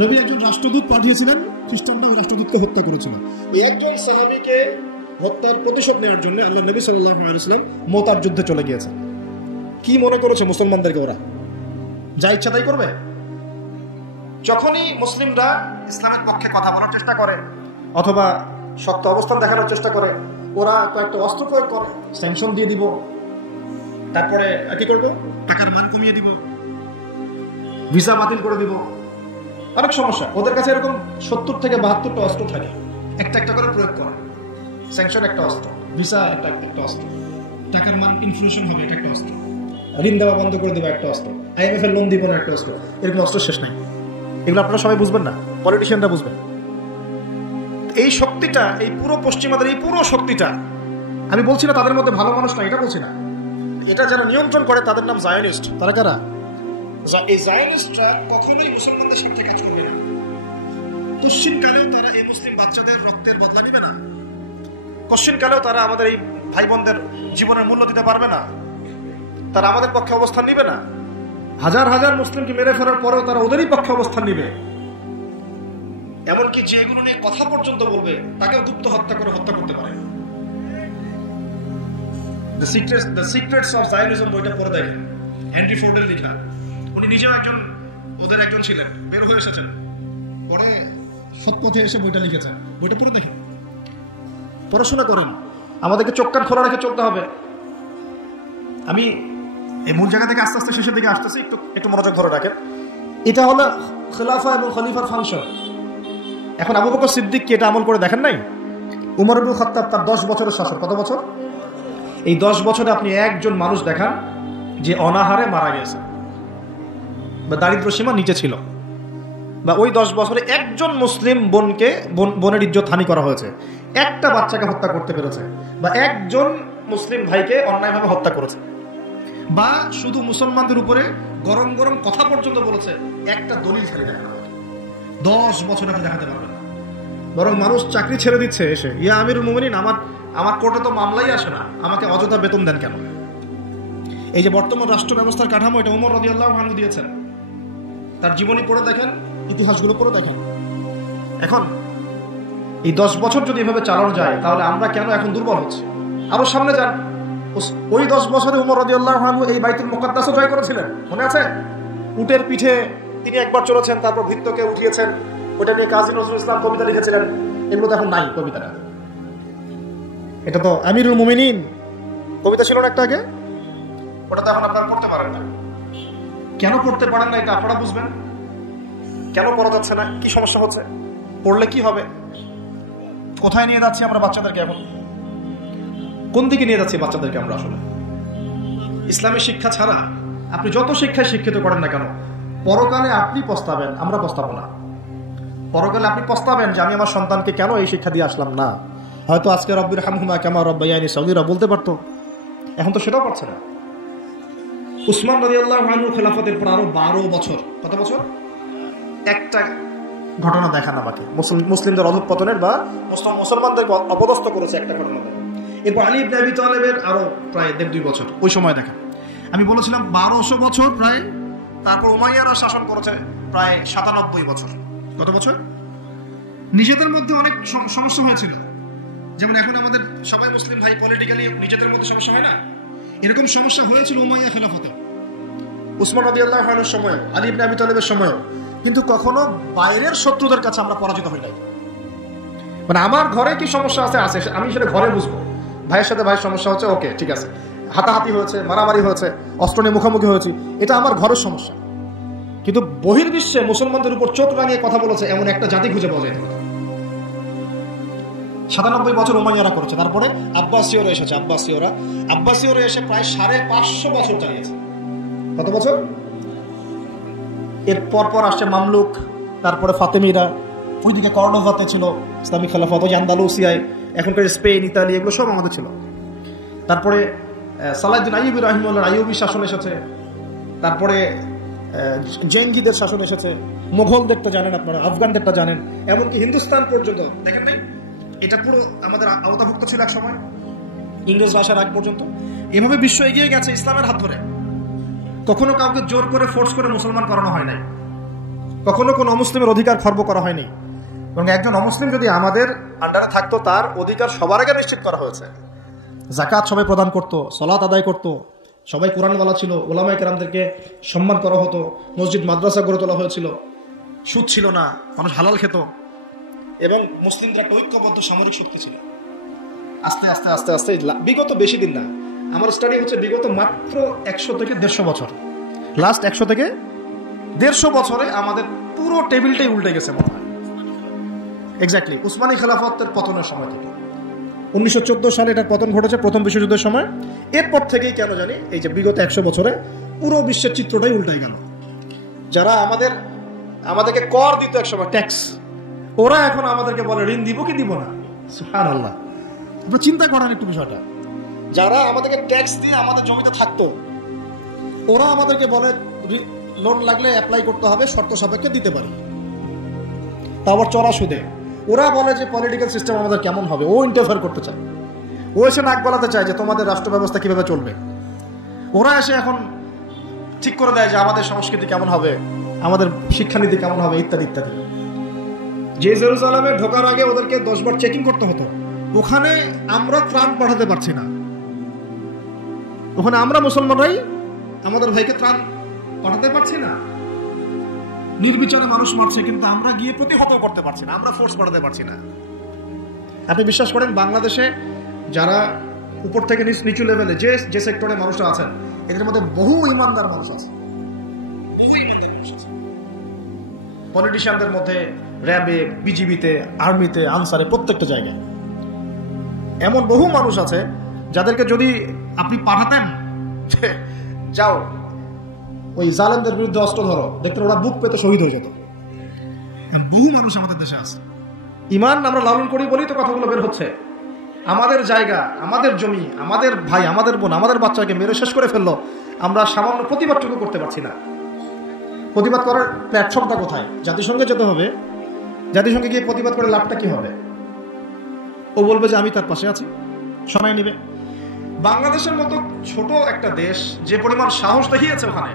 নবী একজন রাষ্ট্রদূত পাঠিয়েছিলেন, খ্রিস্টানরা ওই রাষ্ট্রদূতকে হত্যা করেছিল। এই একজন সাহাবীকে হত্যার প্রতিশোধ নেওয়ার জন্য আল্লাহ নবী সাল্লাল্লাহু আলাইহি ওয়াসাল্লাম মুতার যুদ্ধে চলে গিয়েছেন। কি মনে করেছে মুসলমানদেরকে ওরা যা ইচ্ছা তাই করবে? যখনই মুসলিমরা ইসলামের পক্ষে কথা বলার চেষ্টা করে অথবা শক্ত অবস্থান দেখানোর চেষ্টা করে, ওরা কয়েকটা অস্ত্র প্রয়োগ করে, স্যাংশন দিয়ে দিব, তারপরে কি করবো, টাকার মান কমিয়ে দিব, ভিসা বাতিল করে দিব। অনেক সমস্যা ওদের কাছে, এরকম 70 থেকে 72টা অস্ত্র থাকে, একটা একটা করে প্রয়োগ করে। স্যাংশন একটা অস্ত্র, ভিসা একটা অস্ত্র, টাকার মান ইনফ্লেশন হবে এটা একটা অস্ত্র, ঋণ দেওয়া বন্ধ করে দেবে একটা অস্ত্র, IMF এর লোন দিব না একটা অস্ত্র। এরকম অস্ত্র শেষ নাই। এগুলো আপনারা সবাই বুঝবেন না, পলিটিশিয়ানরা বুঝবেন। এই শক্তিটা, এই পুরো পশ্চিমাদের এই পুরো শক্তিটা, আমি বলছি না তাদের মধ্যে ভালো মানুষ না, এটা বলছি না, এটা যারা নিয়ন্ত্রণ করে তাদের নাম জায়নিস্ট। তারা কারা? এই জায়নিস্টরা কখনোই মুসলমানদের সাথে কাজ করবে না। কশ্চিনকালেও তারা এই মুসলিম বাচ্চাদের রক্তের বদলা নেবে না। কশ্চিনকালেও তারা আমাদের এই ভাই বোনদের জীবনের মূল্য দিতে পারবে না। তারা আমাদের পক্ষে অবস্থান নিবে না। হাজার হাজার মুসলিমকে মেরে ফেলার পরেও তারা ওদেরই পক্ষে অবস্থান নিবে। এমনকি যেগুলো নিয়ে কথা পর্যন্ত বলবে তাকেও গুপ্ত হত্যা করতে পারে। দ্য সিক্রেটস অফ জায়োনিজম বইটা পড়ে দেখেন, হেনরি ফোর্ডের লেখা। উনি নিজেও ওদের একজন ছিলেন, বের হয়ে এসেছেন, পরে সৎপথে এসে বইটা লিখেছেন। বইটা পড়ে দেখেন, পড়াশোনা করেন। আমাদেরকে চোখ কান খোলা রেখে চলতে হবে। আমি এই মূল জায়গা থেকে আস্তে আস্তে শেষের দিকে আসতেছি, একটু মনোযোগ ধরে রাখেন। এটা হলো খেলাফা এবং খলিফার ফাংশন। এখন আবু বকর সিদ্দিক কি এটা আমল করে দেখেন নাই? উমর ইবনে খাত্তাব তার 10 বছরের শাসন, কত বছর? এই 10 বছরে আপনি একজন মানুষ দেখান যে অনাহারে মারা গেছে বা দারিদ্র সীমা নিচে ছিল, বা ওই 10 বছরে একজন মুসলিম বোনের ইজ্জত হানি করা হয়েছে, একটা বাচ্চাকে হত্যা করতে পেরেছে, বা একজন মুসলিম ভাইকে অন্যায়ভাবে হত্যা করেছে, বা শুধু মুসলমানদের উপরে গরম গরম কথা পর্যন্ত বলেছে, একটা দলিল ছাড়ি দেখানো হবে 10 বছর আপনি দেখাতে পারবেন না। বরং মানুষ চাকরি ছেড়ে দিচ্ছে এসে, ইয়া আমিরুল মুমিনিন, আমার কোর্টে তো মামলাই আসে না, আমাকে অযথা বেতন দেন কেন? এই যে বর্তমান রাষ্ট্র ব্যবস্থার কাঠামো, এটা ওমর রাদিয়াল্লাহু আনহু দিয়েছেন। তার জীবনী পড়ে দেখেন, ইতিহাসগুলো পড়ে দেখেন। এখন এই 10 বছর যদি এভাবে চালানো যায়, তাহলে আমরা কেন এখন দুর্বল হচ্ছে? আরো সামনে যান, ওই 10 বছরে ওমর রাদিয়াল্লাহু আনহু এই বাইতুল মুকাদ্দাসও জয় করেছিলেন, মনে আছে? উটের পিঠে তিনি একবার চলেছেন, তারপর ভৃত্যকে উঠিয়েছেন, ওটা নিয়ে কাজী নজরুল ইসলাম কবিতা লিখেছিলেন। এগুলো তো এখন নাই কবিতাটা। এটা তো আমিরুল মুমিনিন কবিতা ছিল না একটা আগে, ওটা তো এখন আপনারা পড়তে পারেন না। কেন পড়তে পারেন না এটা আপনারা বুঝবেন। কেন পড়া যাচ্ছে না, কি সমস্যা হচ্ছে, পড়লে কি হবে? কোথায় নিয়ে যাচ্ছি আমরা বাচ্চাদেরকে? এখন কোন দিকে নিয়ে যাচ্ছি বাচ্চাদেরকে আমরা? আসলে ইসলামী শিক্ষা ছাড়া আপনি যত শিক্ষায় শিক্ষিত করেন না কেন, পরকালে আপনি পস্তাবেন, আমরা পস্তাবো না। পরকালে আপনি পস্তাবেন যে আমি আমার সন্তানকে কেন এই শিক্ষা দিয়ে আসলাম না। হয়তো আজকে রব্বির হামহুমা কামা রাব্বায়ানি সগীরা বলতে পারতো, এখন তো সেটাও পারছে না। উসমান রাদিয়াল্লাহু আনহু খেলাফতের পর আরো 12 বছর, কত বছর? একটা ঘটনা দেখান আমাকে, মুসলিমদের অধঃপতনের বা মুসলমানদের অপদস্থ করেছে একটা ঘটনা দেখান। এরপর আলী ইবনে আবি তালেবের আরো প্রায় 1.5-2 বছর, ওই সময় দেখেন। আমি বলেছিলাম 1200 বছর প্রায়। তারপর উমাইয়ারা শাসন করেছে প্রায় 97 বছর। কত বছর? নিজেদের মধ্যে অনেক সমস্যা হয়েছিল। যেমন এখন আমাদের সবাই মুসলিম ভাই, পলিটিক্যালি নিজেদের মধ্যে সমস্যা হয় না, এরকম সমস্যা হয়েছিল উমাইয়া খেলাফতে, উসমান রাদিয়াল্লাহু আনহুর সময়, আলী ইবনে আবি তালেবের সময়। কিন্তু কখনো বাইরের শত্রুদের কাছে আমরা পরাজিত হই নাই। মানে আমার ঘরে কি সমস্যা আছে, আমি সেটা ঘরে বুঝবো। ভাইয়ের সাথে ভাইয়ের সমস্যা হচ্ছে, ওকে ঠিক আছে, হাতাহাতি হয়েছে, মারামারি হয়েছে, অস্ত্র নিয়ে মুখোমুখি হয়েছি, এটা আমার ঘরের সমস্যা। কিন্তু বহির্বিশ্বে মুসলমানদের উপর চোখ রাঙিয়ে কথা বলেছে এমন একটা জাতি খুঁজে পাওয়া যায় না। 97 বছর উমাইয়ারা করেছে। তারপরে আব্বাসীয়রা এসেছে, আব্বাসীয়রা এসে প্রায় 550 বছর চালিয়েছে। কত বছর? এর পর আসছে মামলুক, তারপরে ফাতেমিরা, ওইদিকে কর্ডোভাতে ছিল ইসলামিক খেলাফত, ওই আন্দালুসিয়ায়, এখনকার স্পেন, ইতালি, এগুলো সব আমাদের ছিল। তারপরে সালাহউদ্দিন আইয়ুবী রাহিমাহুল্লাহ আইয়ুবী শাসন এসেছে। তারপরে জেঙ্গিদের শাসন এসেছে। মোগলদেরটা জানেন আপনারা, আফগানদেরটা জানেন, এমনকি হিন্দুস্তান পর্যন্ত দেখেন নাই? এটা পুরো আমাদের আওতাভুক্ত ছিল এক সময়, ইংরেজ ভাষার আগ পর্যন্ত। এভাবে বিশ্ব এগিয়ে গেছে ইসলামের হাত ধরে। কখনো কাউকে জোর করে ফোর্স করে মুসলমান করানো হয় নাই, কখনো কোনো অমুসলিমের অধিকার খর্ব করা হয়নি। এবং একজন অমুসলিম যদি আমাদের আন্ডারে থাকতো, তার অধিকার সবার আগে নিশ্চিত করা হয়েছে। যাকাত সবাই প্রদান করতো, সালাত আদায় করতো, সবাই কোরআনওয়ালা ছিল, ওলামায়ে কেরামদেরকে সম্মান করা হতো, মসজিদ মাদ্রাসা গড়ে তোলা হয়েছিল, সুদ ছিল না, মানুষ হালাল খেত, এবং মুসলিমদের একটা ঐক্যবদ্ধ সামরিক শক্তি ছিল। আস্তে আস্তে আস্তে আস্তে বিগত বেশি দিন না, আমার স্টাডি হচ্ছে বিগত মাত্র 100 থেকে 150 বছর, লাস্ট 100 থেকে 150 বছরে আমাদের পুরো টেবিলটাই উল্টে গেছে মনে হয়। এক্স্যাক্টলি উসমানী খেলাফতের পতনের সময় থেকে 1914 সালে এটার পতন ঘটেছে, প্রথম বিশ্বযুদ্ধের সময়। এরপর থেকেই কেন জানি এই যে বিগত 100 বছরে পুরো বিশ্বের চিত্রটাই উল্টাই গেল। যারা আমাদেরকে কর দিত একসময়, ট্যাক্স, ওরা এখন আমাদেরকে বলে ঋণ দিব কি দিব না। সুবহানাল্লাহ, আপনারা চিন্তা করেন একটু বিষয়টা। যারা আমাদেরকে ট্যাক্স দিয়ে আমাদের জমিতে থাকতো, ওরা আমাদেরকে বলে লোন লাগলে অ্যাপ্লাই করতে হবে, শর্ত সাপেক্ষে দিতে পারি, তা আবার চড়া সুদে। ওরা বলে যে পলিটিক্যাল সিস্টেম আমাদের কেমন হবে, ও ইন্টারফেয়ার করতে চায়, ও এসে নাক গলাতে চায় যে তোমাদের রাষ্ট্র ব্যবস্থা কিভাবে চলবে। ওরা এসে এখন ঠিক করে দেয় যে আমাদের সংস্কৃতি কেমন হবে, আমাদের শিক্ষানীতি কেমন হবে, ইত্যাদি ইত্যাদি। যে জেরুজালেমে ঢোকার আগে ওদেরকে 10 বার চেকিং করতে হতো, ওখানে আমরা ত্রাণ পাঠাতে পারছি না। ওখানে আমরা মুসলমানরাই আমাদের ভাইকে ত্রাণ পাঠাতে পারছি না। নির্বিচারে মানুষ মারছে, কিন্তু আমরা গিয়ে প্রতিহত করতে পারছি না, আমরা ফোর্স পাঠাতে পারছি না। আপনি বিশ্বাস করেন বাংলাদেশে যারা উপর থেকে নিচু লেভেলে যে সেক্টরে মানুষরা আছেন, এদের মধ্যে বহু ইমানদার মানুষ আছে। পলিটিশিয়ানদের মধ্যে, র্যাবে, বিজিবিতে, আর্মিতে, আনসারে, প্রত্যেকটা জায়গায় এমন বহু মানুষ আছে যাদেরকে যদি আপনি পাঠাতেন যাও ওই জালেমদের বিরুদ্ধে অস্ত্র ধরো, দেখতেন ওরা বুক পেতে শহীদ হয়ে যেত। বহু মানুষ আমাদের দেশে আছে। ইমান আমরা লালন করি বলেই তো কথাগুলো বের হচ্ছে। আমাদের জায়গা, আমাদের জমি, আমাদের ভাই, আমাদের বোন, আমাদের বাচ্চাকে মেরে শেষ করে ফেললো, আমরা সামান্য প্রতিবাদটুকু করতে পারছি না। প্রতিবাদ করার প্ল্যাটফর্মটা কোথায়? জাতিসংঘে যেতে হবে। জাতিসংঘে গিয়ে প্রতিবাদ করে লাভটা কি হবে? ও বলবে যে আমি তার পাশে আছি, সময় নেবে। বাংলাদেশের মতো ছোট একটা দেশ যে পরিমাণ সাহস দেখিয়েছে, ওখানে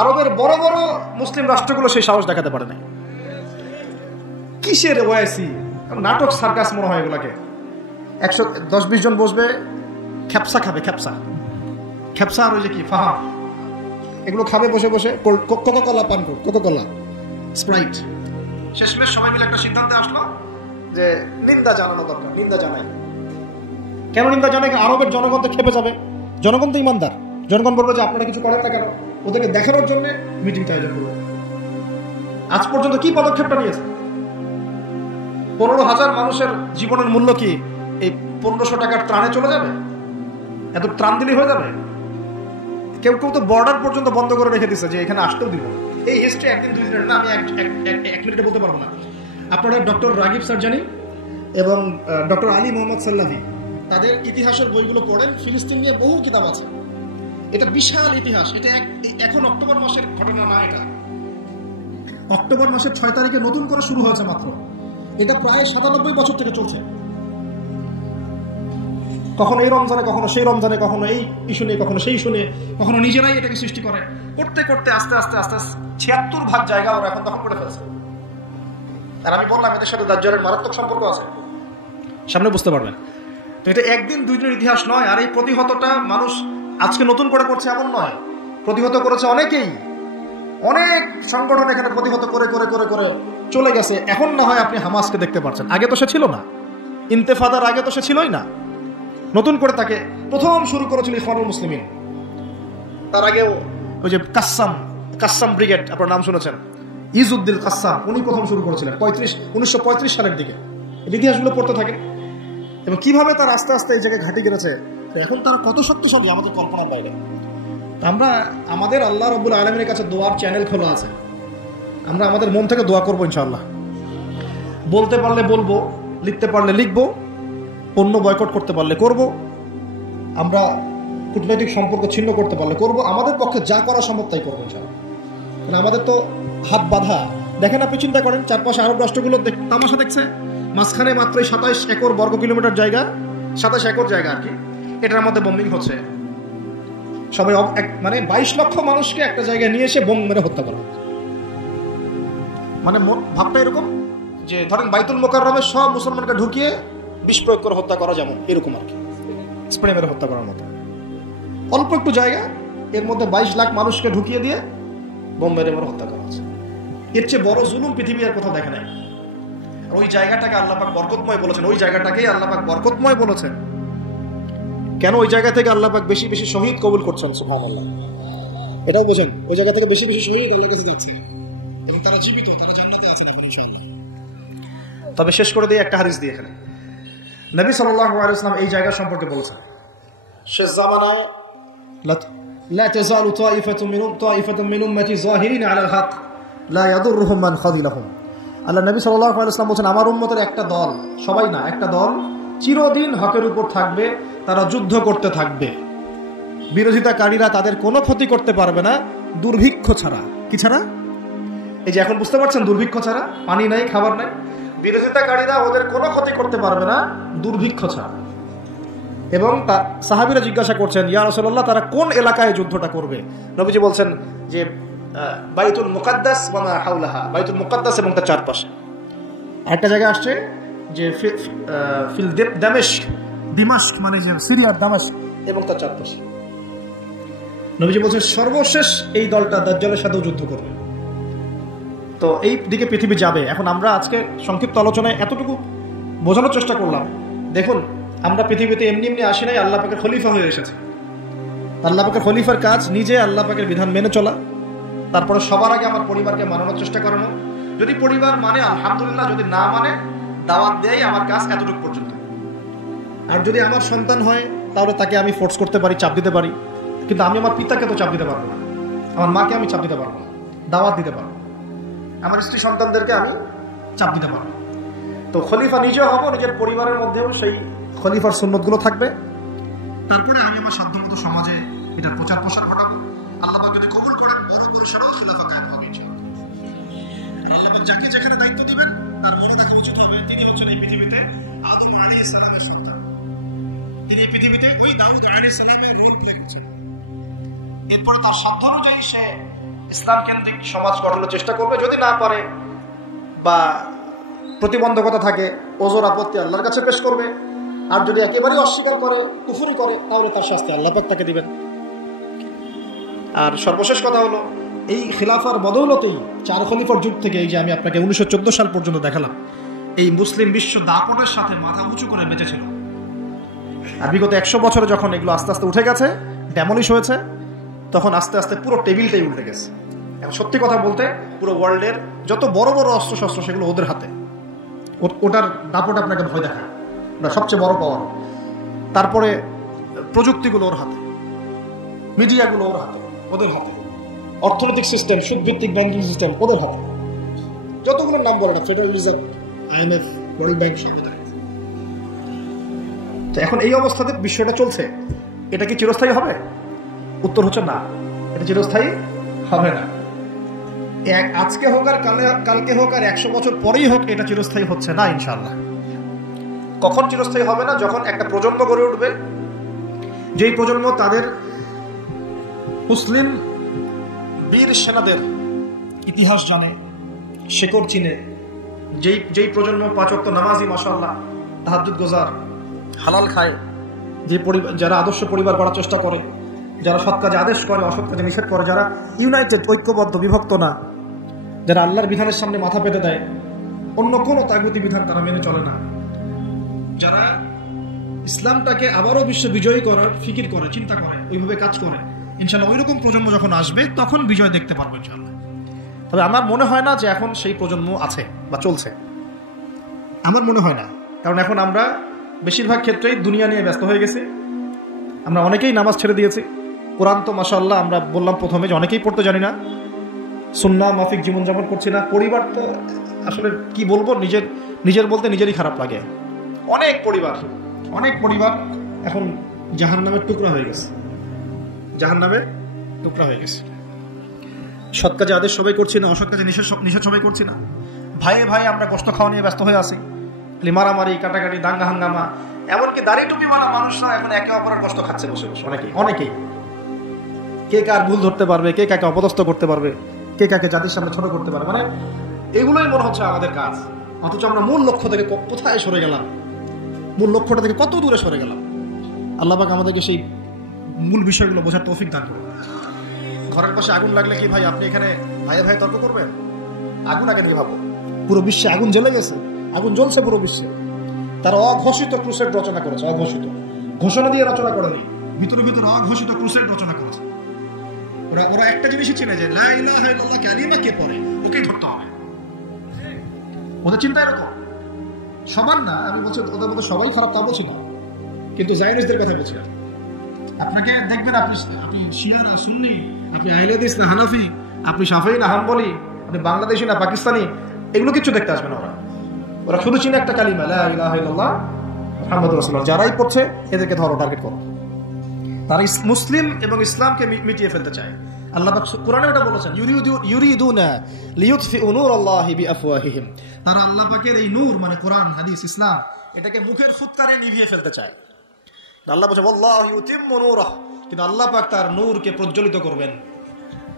আরবের বড় বড় মুসলিম রাষ্ট্রগুলো সেই সাহস দেখাতে পারে না। কিসের ওয়াইসি, নাটক, সার্কাস মনে হয় এগুলাকে। 110-20 জন বসবে, খ্যাপসা খাবে, খ্যাপসা আর ওই যে কি ফাহাম, এগুলো খাবে বসে বসে। কোকা-কোলা পান করো, কোকা-কোলা, স্প্রাইট। শেষমেশ সবাই মিলে একটা সিদ্ধান্তে আসলো যে নিন্দা জানানো দরকার। নিন্দা জানায় কেন? নিন্দা জানায় আরবের জনগণ তো খেপে যাবে। জনগণ তো ইমানদার, জনগণ বলবে যে আপনারা কিছু করেন না কেন। ওদেরকে দেখানোর জন্য মিটিংটা আয়োজন করবে। আজ পর্যন্ত কি পদক্ষেপটা নিয়েছে? 15,000 মানুষের জীবনের মূল্য কি এই 1500 টাকার ত্রাণে চলে যাবে? এত ত্রাণ দিলে হয়ে যাবে? কেউ কেউ তো বর্ডার পর্যন্ত বন্ধ করে রেখে দিচ্ছে যে এখানে আসতেও দিব। এই হিস্ট্রি একদিন 2 দিনের না, আমি 1 মিনিটে বলতে পারবো না। আপনারা ডক্টর রাগিব সার্জানি এবং ডক্টর আলী মোহাম্মদ সাল্লাভি তাদের ইতিহাসের বইগুলো পড়েন। ফিলিস্তিন নিয়ে বহু কিতাব আছে। এটা বিশাল ইতিহাস। এটা এখন অক্টোবর মাসের ঘটনা না, এটা অক্টোবর মাসের 6 তারিখে নতুন করে শুরু হয়েছে মাত্র। এটা প্রায় 97 বছর থেকে চলছে। কখনো এই রমজানে, কখনো সেই রমজানে, কখনো এই ইস্যু নিয়ে, কখনো সেই ইস্যু নিয়ে, কখনো নিজেরাই এটাকে সৃষ্টি করে। করতে করতে আস্তে আস্তে আস্তে 76 ভাগ জায়গা ওরা এখন দখল করে ফেলছে। আর আমি বললাম এদের সাথে দাজ্জালের মারাত্মক সম্পর্ক আছে, সামনে বুঝতে পারবেন। তো এটা একদিন 2 দিনের ইতিহাস নয়। আর এই প্রতিহতটা মানুষ আজকে নতুন করে করছে এমন নয়। প্রতিহত করেছে অনেকেই, অনেক সংগঠন এখানে প্রতিহত করে করে করে করে চলে গেছে। এখন না হয় আপনি হামাসকে দেখতে পাচ্ছেন, আগে তো সে ছিল না। ইন্তেফাদার আগে তো সে ছিলই না। নতুন করে তাকে প্রথম শুরু করেছিল ইখওয়ানুল মুসলিমিন। তার আগে ওই যে কাসসাম ব্রিগেড, আপনার নাম শুনেছেন, ইজউদ্দিন কাসসাম, উনি প্রথম শুরু করেছিলেন 1935 সালের দিকে। ইতিহাসগুলো পড়তে থাকে এবং কিভাবে তার আস্তে আস্তে এই জায়গায় ঘাঁটি গেড়েছে। এখন তারা কত শক্তিশালী আমাদের কল্পনার বাইরে। আমরা আমাদের আল্লাহ রাব্বুল আলামিনের কাছে দোয়ার চ্যানেল খোলা আছে। আমরা আমাদের মন থেকে দোয়া করবো ইনশাআল্লাহ। বলতে পারলে বলবো, লিখতে পারলে লিখবো, পণ্য বয়কট করতে পারলে করব, আমরা কূটনৈতিক সম্পর্ক ছিন্ন করতে পারলে করব। আমাদের পক্ষে যা করা সম্ভব তাই করবো ইনশাআল্লাহ। আমাদের তো হাত বাঁধা। দেখেন, আপনি চিন্তা করেন, চারপাশে আরব রাষ্ট্রগুলো তামাশা দেখছে। মাঝখানে মাত্র 27 একর বর্গ কিলোমিটার জায়গা, 27 একর জায়গা আর কি, এটার মধ্যে বোম্বিং হচ্ছে। সবাই মানে 22 লক্ষ মানুষকে একটা জায়গায় নিয়ে এসে বোম মেরে হত্যা করা। মানে ভাবটা এরকম যে ধরেন বাইতুল মোকাররমে সব মুসলমানকে ঢুকিয়ে বিষ প্রয়োগ করে হত্যা করা, যেমন এরকম আর কি, স্প্রে মেরে হত্যা করার মতো। অল্প একটু জায়গা, এর মধ্যে 22 লাখ মানুষকে ঢুকিয়ে দিয়ে বোম মেরে মেরে হত্যা করা হচ্ছে। এর চেয়ে বড় জুলুম পৃথিবী আর কোথাও দেখে নাই। ওই জায়গাটাকে আল্লাহ পাক বরকতময় বলেছেন। ওই জায়গাটাকেই আল্লাহ পাক বরকতময় বলেছেন। কেন? ওই জায়গা থেকে আল্লাহ পাক বেশি বেশি শহীদ কবুল করছেন। সুবহানাল্লাহ। এটাও বোঝেন, ওই জায়গা থেকে বেশি বেশি শহীদ আল্লাহর কাছে যাচ্ছে এবং তারা জীবিত, তারা জান্নাতে আছেন এখন ইনশাআল্লাহ। তবে শেষ করে দিয়ে একটা হাদিস দিয়ে এখানে নবী সাল্লাল্লাহু আলাইহি ওয়াসাল্লাম এই জায়গা সম্পর্কে বলেছেন, শেষ জামানায় লা তাযালু তাইফাতুন মিন উম্মতি যাহিরিন আলাল হক লা ইয়াদুররুহুম মান খাযিলাহুম। আল্লাহ নবী সাল্লাল্লাহু আলাইহি ওয়াসাল্লাম বলেছেন, আমার উম্মতের একটা দল, সবাই না, একটা দল চিরদিন হকের উপর থাকবে, তারা যুদ্ধ করতে থাকবে। বিরোধিতাকারীরা তাদের কোনো ক্ষতি করতে পারবে না দুর্ভিক্ষ ছাড়া। কি ছাড়া? এই যে এখন বুঝতে পারছেন, দুর্ভিক্ষ ছাড়া, পানি নাই, খাবার নাই। বিরোধিতাকারীরা ওদের কোনো ক্ষতি করতে পারবে না দুর্ভিক্ষ ছাড়া। এবং সাহাবীরা জিজ্ঞাসা করছেন, ইয়া রাসূলুল্লাহ, তারা কোন এলাকায় যুদ্ধটা করবে? নবীজি বলছেন যে বাইতুল মুকাদ্দাস ওয়া মা হাওলাহা, বাইতুল মুকাদ্দাস এবং তার চারপাশে। একটা জায়গা আসছে যে ফিল দামেস্ক, দিমাশক মানে যে সিরিয়ার দামেস্ক এবং তার চারপাশে। নবীজি বলছেন সর্বশেষ এই দলটা দাজ্জালের সাথেও যুদ্ধ করবে। তো এই দিকে পৃথিবী যাবে। এখন আমরা আজকে সংক্ষিপ্ত আলোচনায় এতটুকু বোঝানোর চেষ্টা করলাম। দেখুন, আমরা পৃথিবীতে এমনি এমনি আসি নাই, আল্লাহ পাকের খলিফা হয়ে এসেছে। আল্লাহ পাকের খলিফার কাজ নিজে আল্লাহ পাকের বিধান মেনে চলা, তারপরে সবার আগে আমার পরিবারকে মানানোর চেষ্টা করানো। যদি পরিবার মানে আলহামদুলিল্লাহ, যদি না মানে দাওয়াত দেয়, আমার কাজ এতটুকু পর্যন্ত। আর যদি আমার সন্তান হয় তাহলে তাকে আমি ফোর্স করতে পারি, চাপ দিতে পারি, কিন্তু আমি আমার পিতাকে তো চাপ দিতে পারবো না, আমার মাকে আমি চাপ দিতে পারবো না, দাওয়াত দিতে পারবো, আমার স্ত্রী সন্তানদেরকে আমি চাপ দিতে পারবো। তো খলিফা নিজেও হবো, নিজের পরিবারের মধ্যেও সেই খলিফার সুন্নতগুলো থাকবে। তারপরে আমি আমার সাধ্যমতো সমাজে এটার প্রচার প্রসার ঘটাবো। আল্লাহ পাক যদি কবুল করেন, বড় পরিসরেও খিলাফা কায়েম হবে ইনশাআল্লাহ। আল্লাহ পাক যাকে যেখানে দায়িত্ব দিবেন তার মনে রাখা উচিত হবে তিনি হচ্ছেন এই পৃথিবীতে আদম আলাইহিস সালামের সন্তান। তিনি এই পৃথিবীতে ওই দাউদ আলাইহিস সালামের রোল প্লে করছেন। এরপরে তার সাধ্য অনুযায়ী সে ইসলাম কেন্দ্রিক সমাজ গঠনের চেষ্টা করবে। যদি না পারে বা প্রতিবন্ধকতা থাকে, ওজোর আপত্তি আল্লাহর কাছে পেশ করবে। আর যদি একেবারেই অস্বীকার করে, কুফরি করে, তাহলে তার শাস্তি আল্লাহ পাক তাকে দিবেন। আর সর্বশেষ কথা হলো, এই খিলাফার বদৌলতেই 4 খলিফার যুগ থেকে এই যে আমি আপনাকে 1914 সাল পর্যন্ত দেখালাম, এই মুসলিম বিশ্ব দাপটের সাথে মাথা উঁচু করে বেঁচেছিল। আর বিগত 100 বছরে যখন এগুলো আস্তে আস্তে উঠে গেছে, ড্যামলিশ হয়েছে, তখন আস্তে আস্তে পুরো টেবিলটাই উঠে গেছে। এখন সত্যি কথা বলতে পুরো ওয়ার্ল্ডের যত বড় বড় অস্ত্রশস্ত্র সেগুলো ওদের হাতে। ওটার দাপট আপনাকে ভয় দেখায়, ওটা সবচেয়ে বড় পাওয়ার। তারপরে প্রযুক্তিগুলো ওর হাতে, মিডিয়াগুলো ওর হাতে, ওদের হাতে, অর্থনৈতিক সিস্টেম, সুদভিত্তিক ব্যাংকিং সিস্টেম ওদের হাতে। যতগুলোর নাম বলে না, federal reserve, IMF, world bank, সব ওদের হাতে। তো এখন এই অবস্থাতে বিষয়টা চলছে, এটা কি চিরস্থায়ী হবে? উত্তর হচ্ছে না, এটা চিরস্থায়ী হবে না। আজকে হোক আর কালকে হোক আর 100 বছর পরেই হোক, এটা চিরস্থায়ী হচ্ছে না ইনশাআল্লাহ। কখন চিরস্থায়ী হবে না? যখন একটা প্রজন্ম গড়ে উঠবে, যেই প্রজন্ম তাদের মুসলিম বীর সেনাদের ইতিহাস জানে, শেকড় চিনে, যেই প্রজন্ম 5 ওয়াক্ত নামাজি, মাশাআল্লাহ, তাহাজ্জুদ গোজার, হালাল খায়, যারা আদর্শ পরিবার গড়ার চেষ্টা করে, যারা সৎ কাজে আদেশ করে, অসৎ কাজে নিষেধ করে, যারা ইউনাইটেড, ঐক্যবদ্ধ, বিভক্ত না, যারা আল্লাহর বিধানের সামনে মাথা পেতে দেয়, অন্য কোনো তাগুতি বিধান তারা মেনে চলে না, যারা ইসলামটাকে আবারও বিশ্ব বিজয়ী করার ফিকির করে, চিন্তা করে, ওইভাবে কাজ করে, ইনশাআল্লাহ ওইরকম প্রজন্ম যখন আসবে তখন বিজয় দেখতে পারবো ইনশাআল্লাহ। তবে আমার মনে হয় না যে এখন সেই প্রজন্ম আছে বা চলছে, আমার মনে হয় না। কারণ এখন আমরা বেশিরভাগ ক্ষেত্রেই দুনিয়া নিয়ে ব্যস্ত হয়ে গেছি। আমরা অনেকেই নামাজ ছেড়ে দিয়েছি। কোরআন তো মাশাআল্লাহ আমরা বললাম প্রথমে যে অনেকেই পড়তে জানি না, সুন্নাহ মাফিক জীবনযাপন করছি না। পরিবার তো আসলে কি বলবো, নিজের বলতে নিজেরই খারাপ লাগে। অনেক পরিবার এখন জাহান্নামের টুকরা হয়ে গেছে, জাহান্নামের টুকরা হয়ে গেছে। সৎ কাজে আদেশ সবাই করছি না, অসৎ কাজে নিষেধ সবাই করছি না। ভাই আমরা কষ্ট খাওয়া নিয়ে ব্যস্ত হয়ে আছি, মারামারি, কাটাকাটি, দাঙ্গা হাঙ্গামা। এমনকি দাড়ি টুপিওয়ালা মানুষরা এখন একে অপরের কষ্ট খাচ্ছে বসে বসে। অনেকেই কে কার ভুল ধরতে পারবে, কে কাকে অপদস্থ করতে পারবে, কে কাকে জাতির সামনে ছোট করতে পারবে, মানে এগুলোই মনে হচ্ছে আমাদের কাজ। অথচ আমরা মূল লক্ষ্য থেকে কোথায় সরে গেলাম, মূল লক্ষ্যটা থেকে কত দূরে সরে গেলাম। আল্লাহ পাক আমাদেরকে সেই মূল বিষয়গুলো বোঝার তৌফিক দান করুন। ঘরের পাশে আগুন লাগলে কি ভাই আপনি এখানে ভাই তর্ক করবেন? আগুন আগে নিয়ে ভাবো, পুরো বিশ্বে আগুন জ্বলে গেছে, আগুন জ্বলছে পুরো বিশ্বে। তারা অঘোষিত ক্রুসেড রচনা করেছে, অঘোষিত, ঘোষণা দিয়ে রচনা করেনি, ভিতরে অঘোষিত ক্রুসেড রচনা করেছে। ওরা একটা জিনিসই চিনে যে লা ইলাহা ইল্লাল্লাহ কালিমা কে পড়ে ওকেই ধরতে হবে। ওদের চিন্তা এরকম। সবার না, আমি বলছি ওদের মধ্যে সবাই খারাপ তা বলছি না, কিন্তু জায়নিসদের কথা বলছি। আপনাকে দেখবেন আপনি শিয়া না সুন্নি, আপনি আহলে হাদিস না হানাফি, আপনি শাফিঈ না হাম্বলি, আপনি বাংলাদেশি না পাকিস্তানি, এগুলো কিছু দেখতে আসবে না। ওরা শুধু চিনে একটা কালিমা লা ইলাহা ইল্লাল্লাহ মুহাম্মাদুর রাসূলুল্লাহ। যারাই পড়ছে এদেরকে ধরো, টার্গেট করো। তারা মুসলিম এবং ইসলামকে মিটিয়ে ফেলতে চায়। আল্লাহ পাক কোরআনে এটা বলেছেন, ইউরিদুনা লিইউতফিউ নূরাল্লাহি বিআফওয়াহিহিম। তারা আল্লাহ পাকের এই নূর মানে কোরআন, হাদিস, ইসলাম, এটাকে মুখের ফুৎকারে নিভিয়ে ফেলতে চায়। আল্লাহ বলেন ওয়াল্লাহু ইউতিম্মু নূরাহ, কিন্তু আল্লাহ পাক তার নূরকে প্রজ্বলিত করবেন।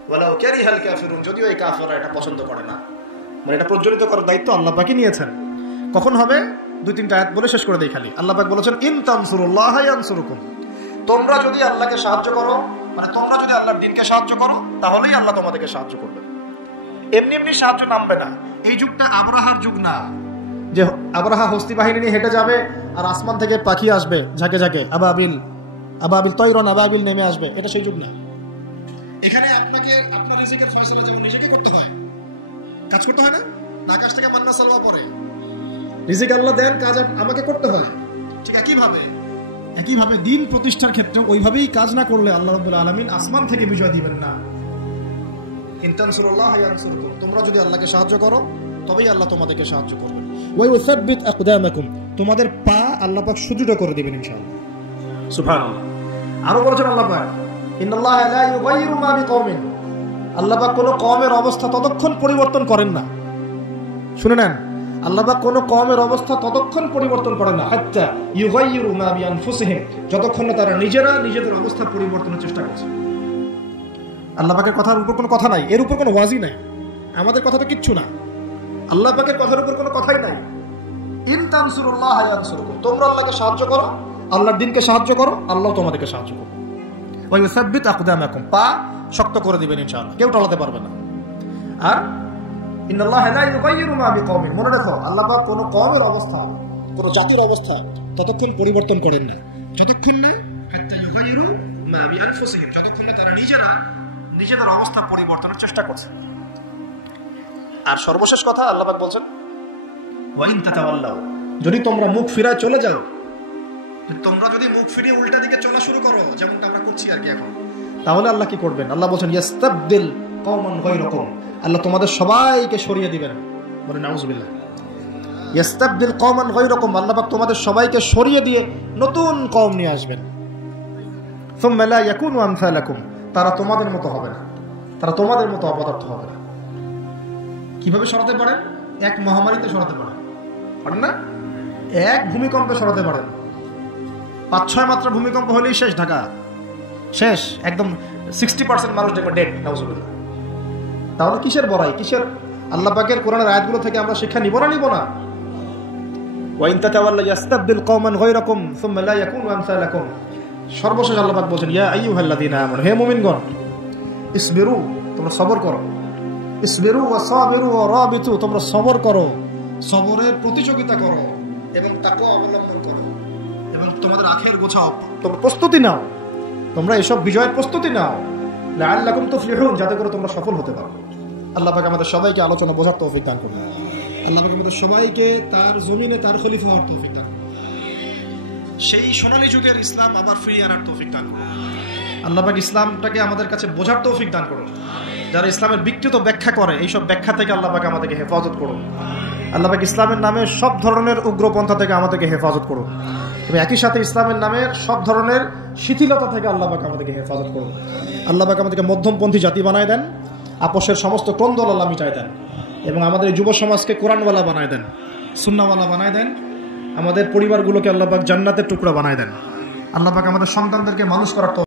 ওয়ালাউ কারিহাল কাফিরুন, যদিও এই কাফেররা এটা পছন্দ করে না। মানে এটা প্রজ্বলিত করার দায়িত্ব আল্লাহ পাকই নিয়েছেন। কখন হবে? 2-3টা আয়াত বলে শেষ করে দেই খালি। আল্লাহ পাক বলেছেন ইন তানসুরুল্লাহ ইয়ানসুরুকুম, তোমরা যদি আল্লাহকে সাহায্য করো, মানে তোমরা যদি আল্লাহর দ্বীনকে সাহায্য করো, তাহলেই আল্লাহ তোমাদেরকে সাহায্য করবে। এমনি এমনি সাহায্য নামবে না। এই যুগটা আবরাহার যুগ না, যে আবরাহা হস্তি বাহিনী নিয়ে হেঁটে যাবে আর আসমান থেকে পাখি আসবে ঝাঁকে ঝাঁকে, আবাবিল তৈরন আবাবিল নেমে আসবে, এটা সেই যুগ না। এখানে আপনাকে আপনার রিজিকের ফয়সালা যেমন নিজেকে করতে হয়, কাজ করতে হয় না, আকাশ থেকে মান্না সালওয়া পড়ে, রিজিক আল্লাহ দেন, কাজ আমাকে করতে হয়। ঠিক একইভাবে দিন প্রতিষ্ঠার ক্ষেত্রে ওইভাবেই কাজ না করলে আল্লাহ রাব্বুল আলামিন আসমান থেকে বিজয় দিবেন না। ইন তানসুরুল্লাহ ইয়ানসুরকুম, তোমরা যদি আল্লাহকে সাহায্য করো তবেই আল্লাহ তোমাদেরকে সাহায্য করবেন। ওয়া ইউসাব্বিত আকদামাকুম, তোমাদের পা আল্লাহ পাক সুদৃঢ় করে দিবেন ইনশাআল্লাহ। সুবহানাল্লাহ। আরো বলেছেন আল্লাহ পাক ইন্নাল্লাহা লা ইউগাইয়িরু মা বিকওমিন, আল্লাহ পাক কোনো কওমের অবস্থা ততক্ষণ পরিবর্তন করেন না। শুনে নেন, আল্লাহ পাক কোনো কওমের অবস্থা ততক্ষণ পরিবর্তন করেন না হাত্তা ইউগাইয়িরু মা বিআনফুসিহিম, যতক্ষণ না তারা নিজেরা নিজেদের অবস্থা পরিবর্তনের চেষ্টা করছে। আল্লাহ পাকের কথার উপর কোনো কথা নাই, এর উপর কোনো ওয়াজি নাই, আমাদের কথা তো কিচ্ছু না, আল্লাহ পাকের কথার উপর কোনো কথাই নাই। ইন তানসুরুল্লাহ ইয়ানসুরকুম, তোমরা আল্লাহকে সাহায্য করো, আল্লাহর দ্বীনকে সাহায্য করো, আল্লাহ তোমাদেরকে সাহায্য করবে। ওয়া ইউসাব্বিত আকদামাকুম, পা শক্ত করে দিবেন ইনশাআল্লাহ, কেউ টলাতে পারবে না। আর ইন্নাল্লাহা লা ইউগাইয়িরু মা বিকওমিন, মনে রাখো আল্লাহ পাক কোনো কওমের অবস্থা, কোনো জাতির অবস্থা ততক্ষণ পরিবর্তন করেন না যতক্ষণ না হাত্তা ইউগাইয়িরু মা বিআনফুসিহিম, যতক্ষণ না তারা নিজেরা নিজেদের অবস্থা পরিবর্তনের চেষ্টা করছে। আর সর্বশেষ কথা আল্লাহ পাক বলছেন ওয়া ইন তাতাওয়াল্লাউ, যদি তোমরা মুখ ফিরায় চলে যাও, তোমরা যদি মুখ ফিরিয়ে উল্টা দিকে চলা শুরু করো, যেমনটা আমরা করছি আর কি এখন, তাহলে আল্লাহ কি করবেন? আল্লাহ বলছেন ইয়াস্তাবদিল কওমান গায়রাকুম, আল্লাহ তোমাদের সবাইকে সরিয়ে দিবেন। বলে নাউজুবিল্লাহ। ইয়াস্তাবদিল কওমান গায়রাকুম, আল্লাহ পাক তোমাদের সবাইকে সরিয়ে দিয়ে নতুন কওম নিয়ে আসবেন। সুম্মা লা ইয়াকুনু আমসালাকুম, তারা তোমাদের মতো হবে না, তারা তোমাদের মতো অপদার্থ হবে না। কিভাবে সরাতে পারেন? এক মহামারীতে সরাতে পারেন না, এক ভূমিকম্পে সরাতে পারেন। 5-6 মাত্রা ভূমিকম্প হলেই শেষ, ঢাকা শেষ, একদম 60% মানুষ দেখবে ডেড। নাউজুবিল্লাহ। তাহলে কিসের বড়াই, কিসের? আল্লাহ পাকের কোরআনের আয়াতগুলো থেকে আমরা শিক্ষা নিব না? ওয়া ইন তাতাওয়াল্লা ইয়াস্তাবদিল কওমান গায়রাকুম সুম্মা লা ইয়াকুনু আমসালাকুম। সর্বশেষ আল্লাহ পাক বলেন ইয়া আইয়ুহাল্লাযীনা আমানু, হে মুমিনগণ, ইসবিরু, তোমরা সবর করো, ইসবিরু ওয়া সাবিরু ওয়া রাবিতু, তোমরা সবর করো, সবরের প্রতিযোগিতা করো এবং তাকওয়া অবলম্বন করো, এবং তোমাদের আখের গোছাও, তোমরা প্রস্তুতি নাও, তোমরা এসব বিজয়ের প্রস্তুতি নাও, লাআল্লাকুম তুফলিহুন, যাতে করে তোমরা সফল হতে পারো। আল্লাহ পাক আমাদের সবাইকে আলোচনা বোঝার তৌফিক দান করুন। আল্লাহ পাক আমাদের সবাইকে তার জমিনে তার খলিফা হওয়ার তৌফিক দান করুন। সেই সোনালী যুগের ইসলাম আবার ফিরিয়ে আনার তৌফিক দান করুন। আল্লাহ পাক ইসলামটাকে আমাদের কাছে বোঝার তৌফিক দান করুন। যারা ইসলামের বিকৃত ব্যাখ্যা করে, এইসব ব্যাখ্যা থেকে আল্লাহ পাক আমাদেরকে হেফাজত করুন। আল্লাহ পাক ইসলামের নামে সব ধরনের উগ্রপন্থা থেকে আমাদেরকে হেফাজত করুন, এবং একই সাথে ইসলামের নামে সব ধরনের শিথিলতা থেকে আল্লাহ পাক আমাদেরকে হেফাজত করুন। আল্লাহ পাক আমাদেরকে মধ্যমপন্থী জাতি বানায় দেন, আপোষের সমস্ত কোন্দল আল্লাহ মিটায় দেন, এবং আমাদের যুব সমাজকে কোরআনওয়ালা বানায় দেন, সুন্নাহওয়ালা বানায় দেন, আমাদের পরিবারগুলোকে আল্লাহ পাক জান্নাতের টুকরা বানায় দেন। আল্লাহ পাক আমাদের সন্তানদেরকে মানুষ করার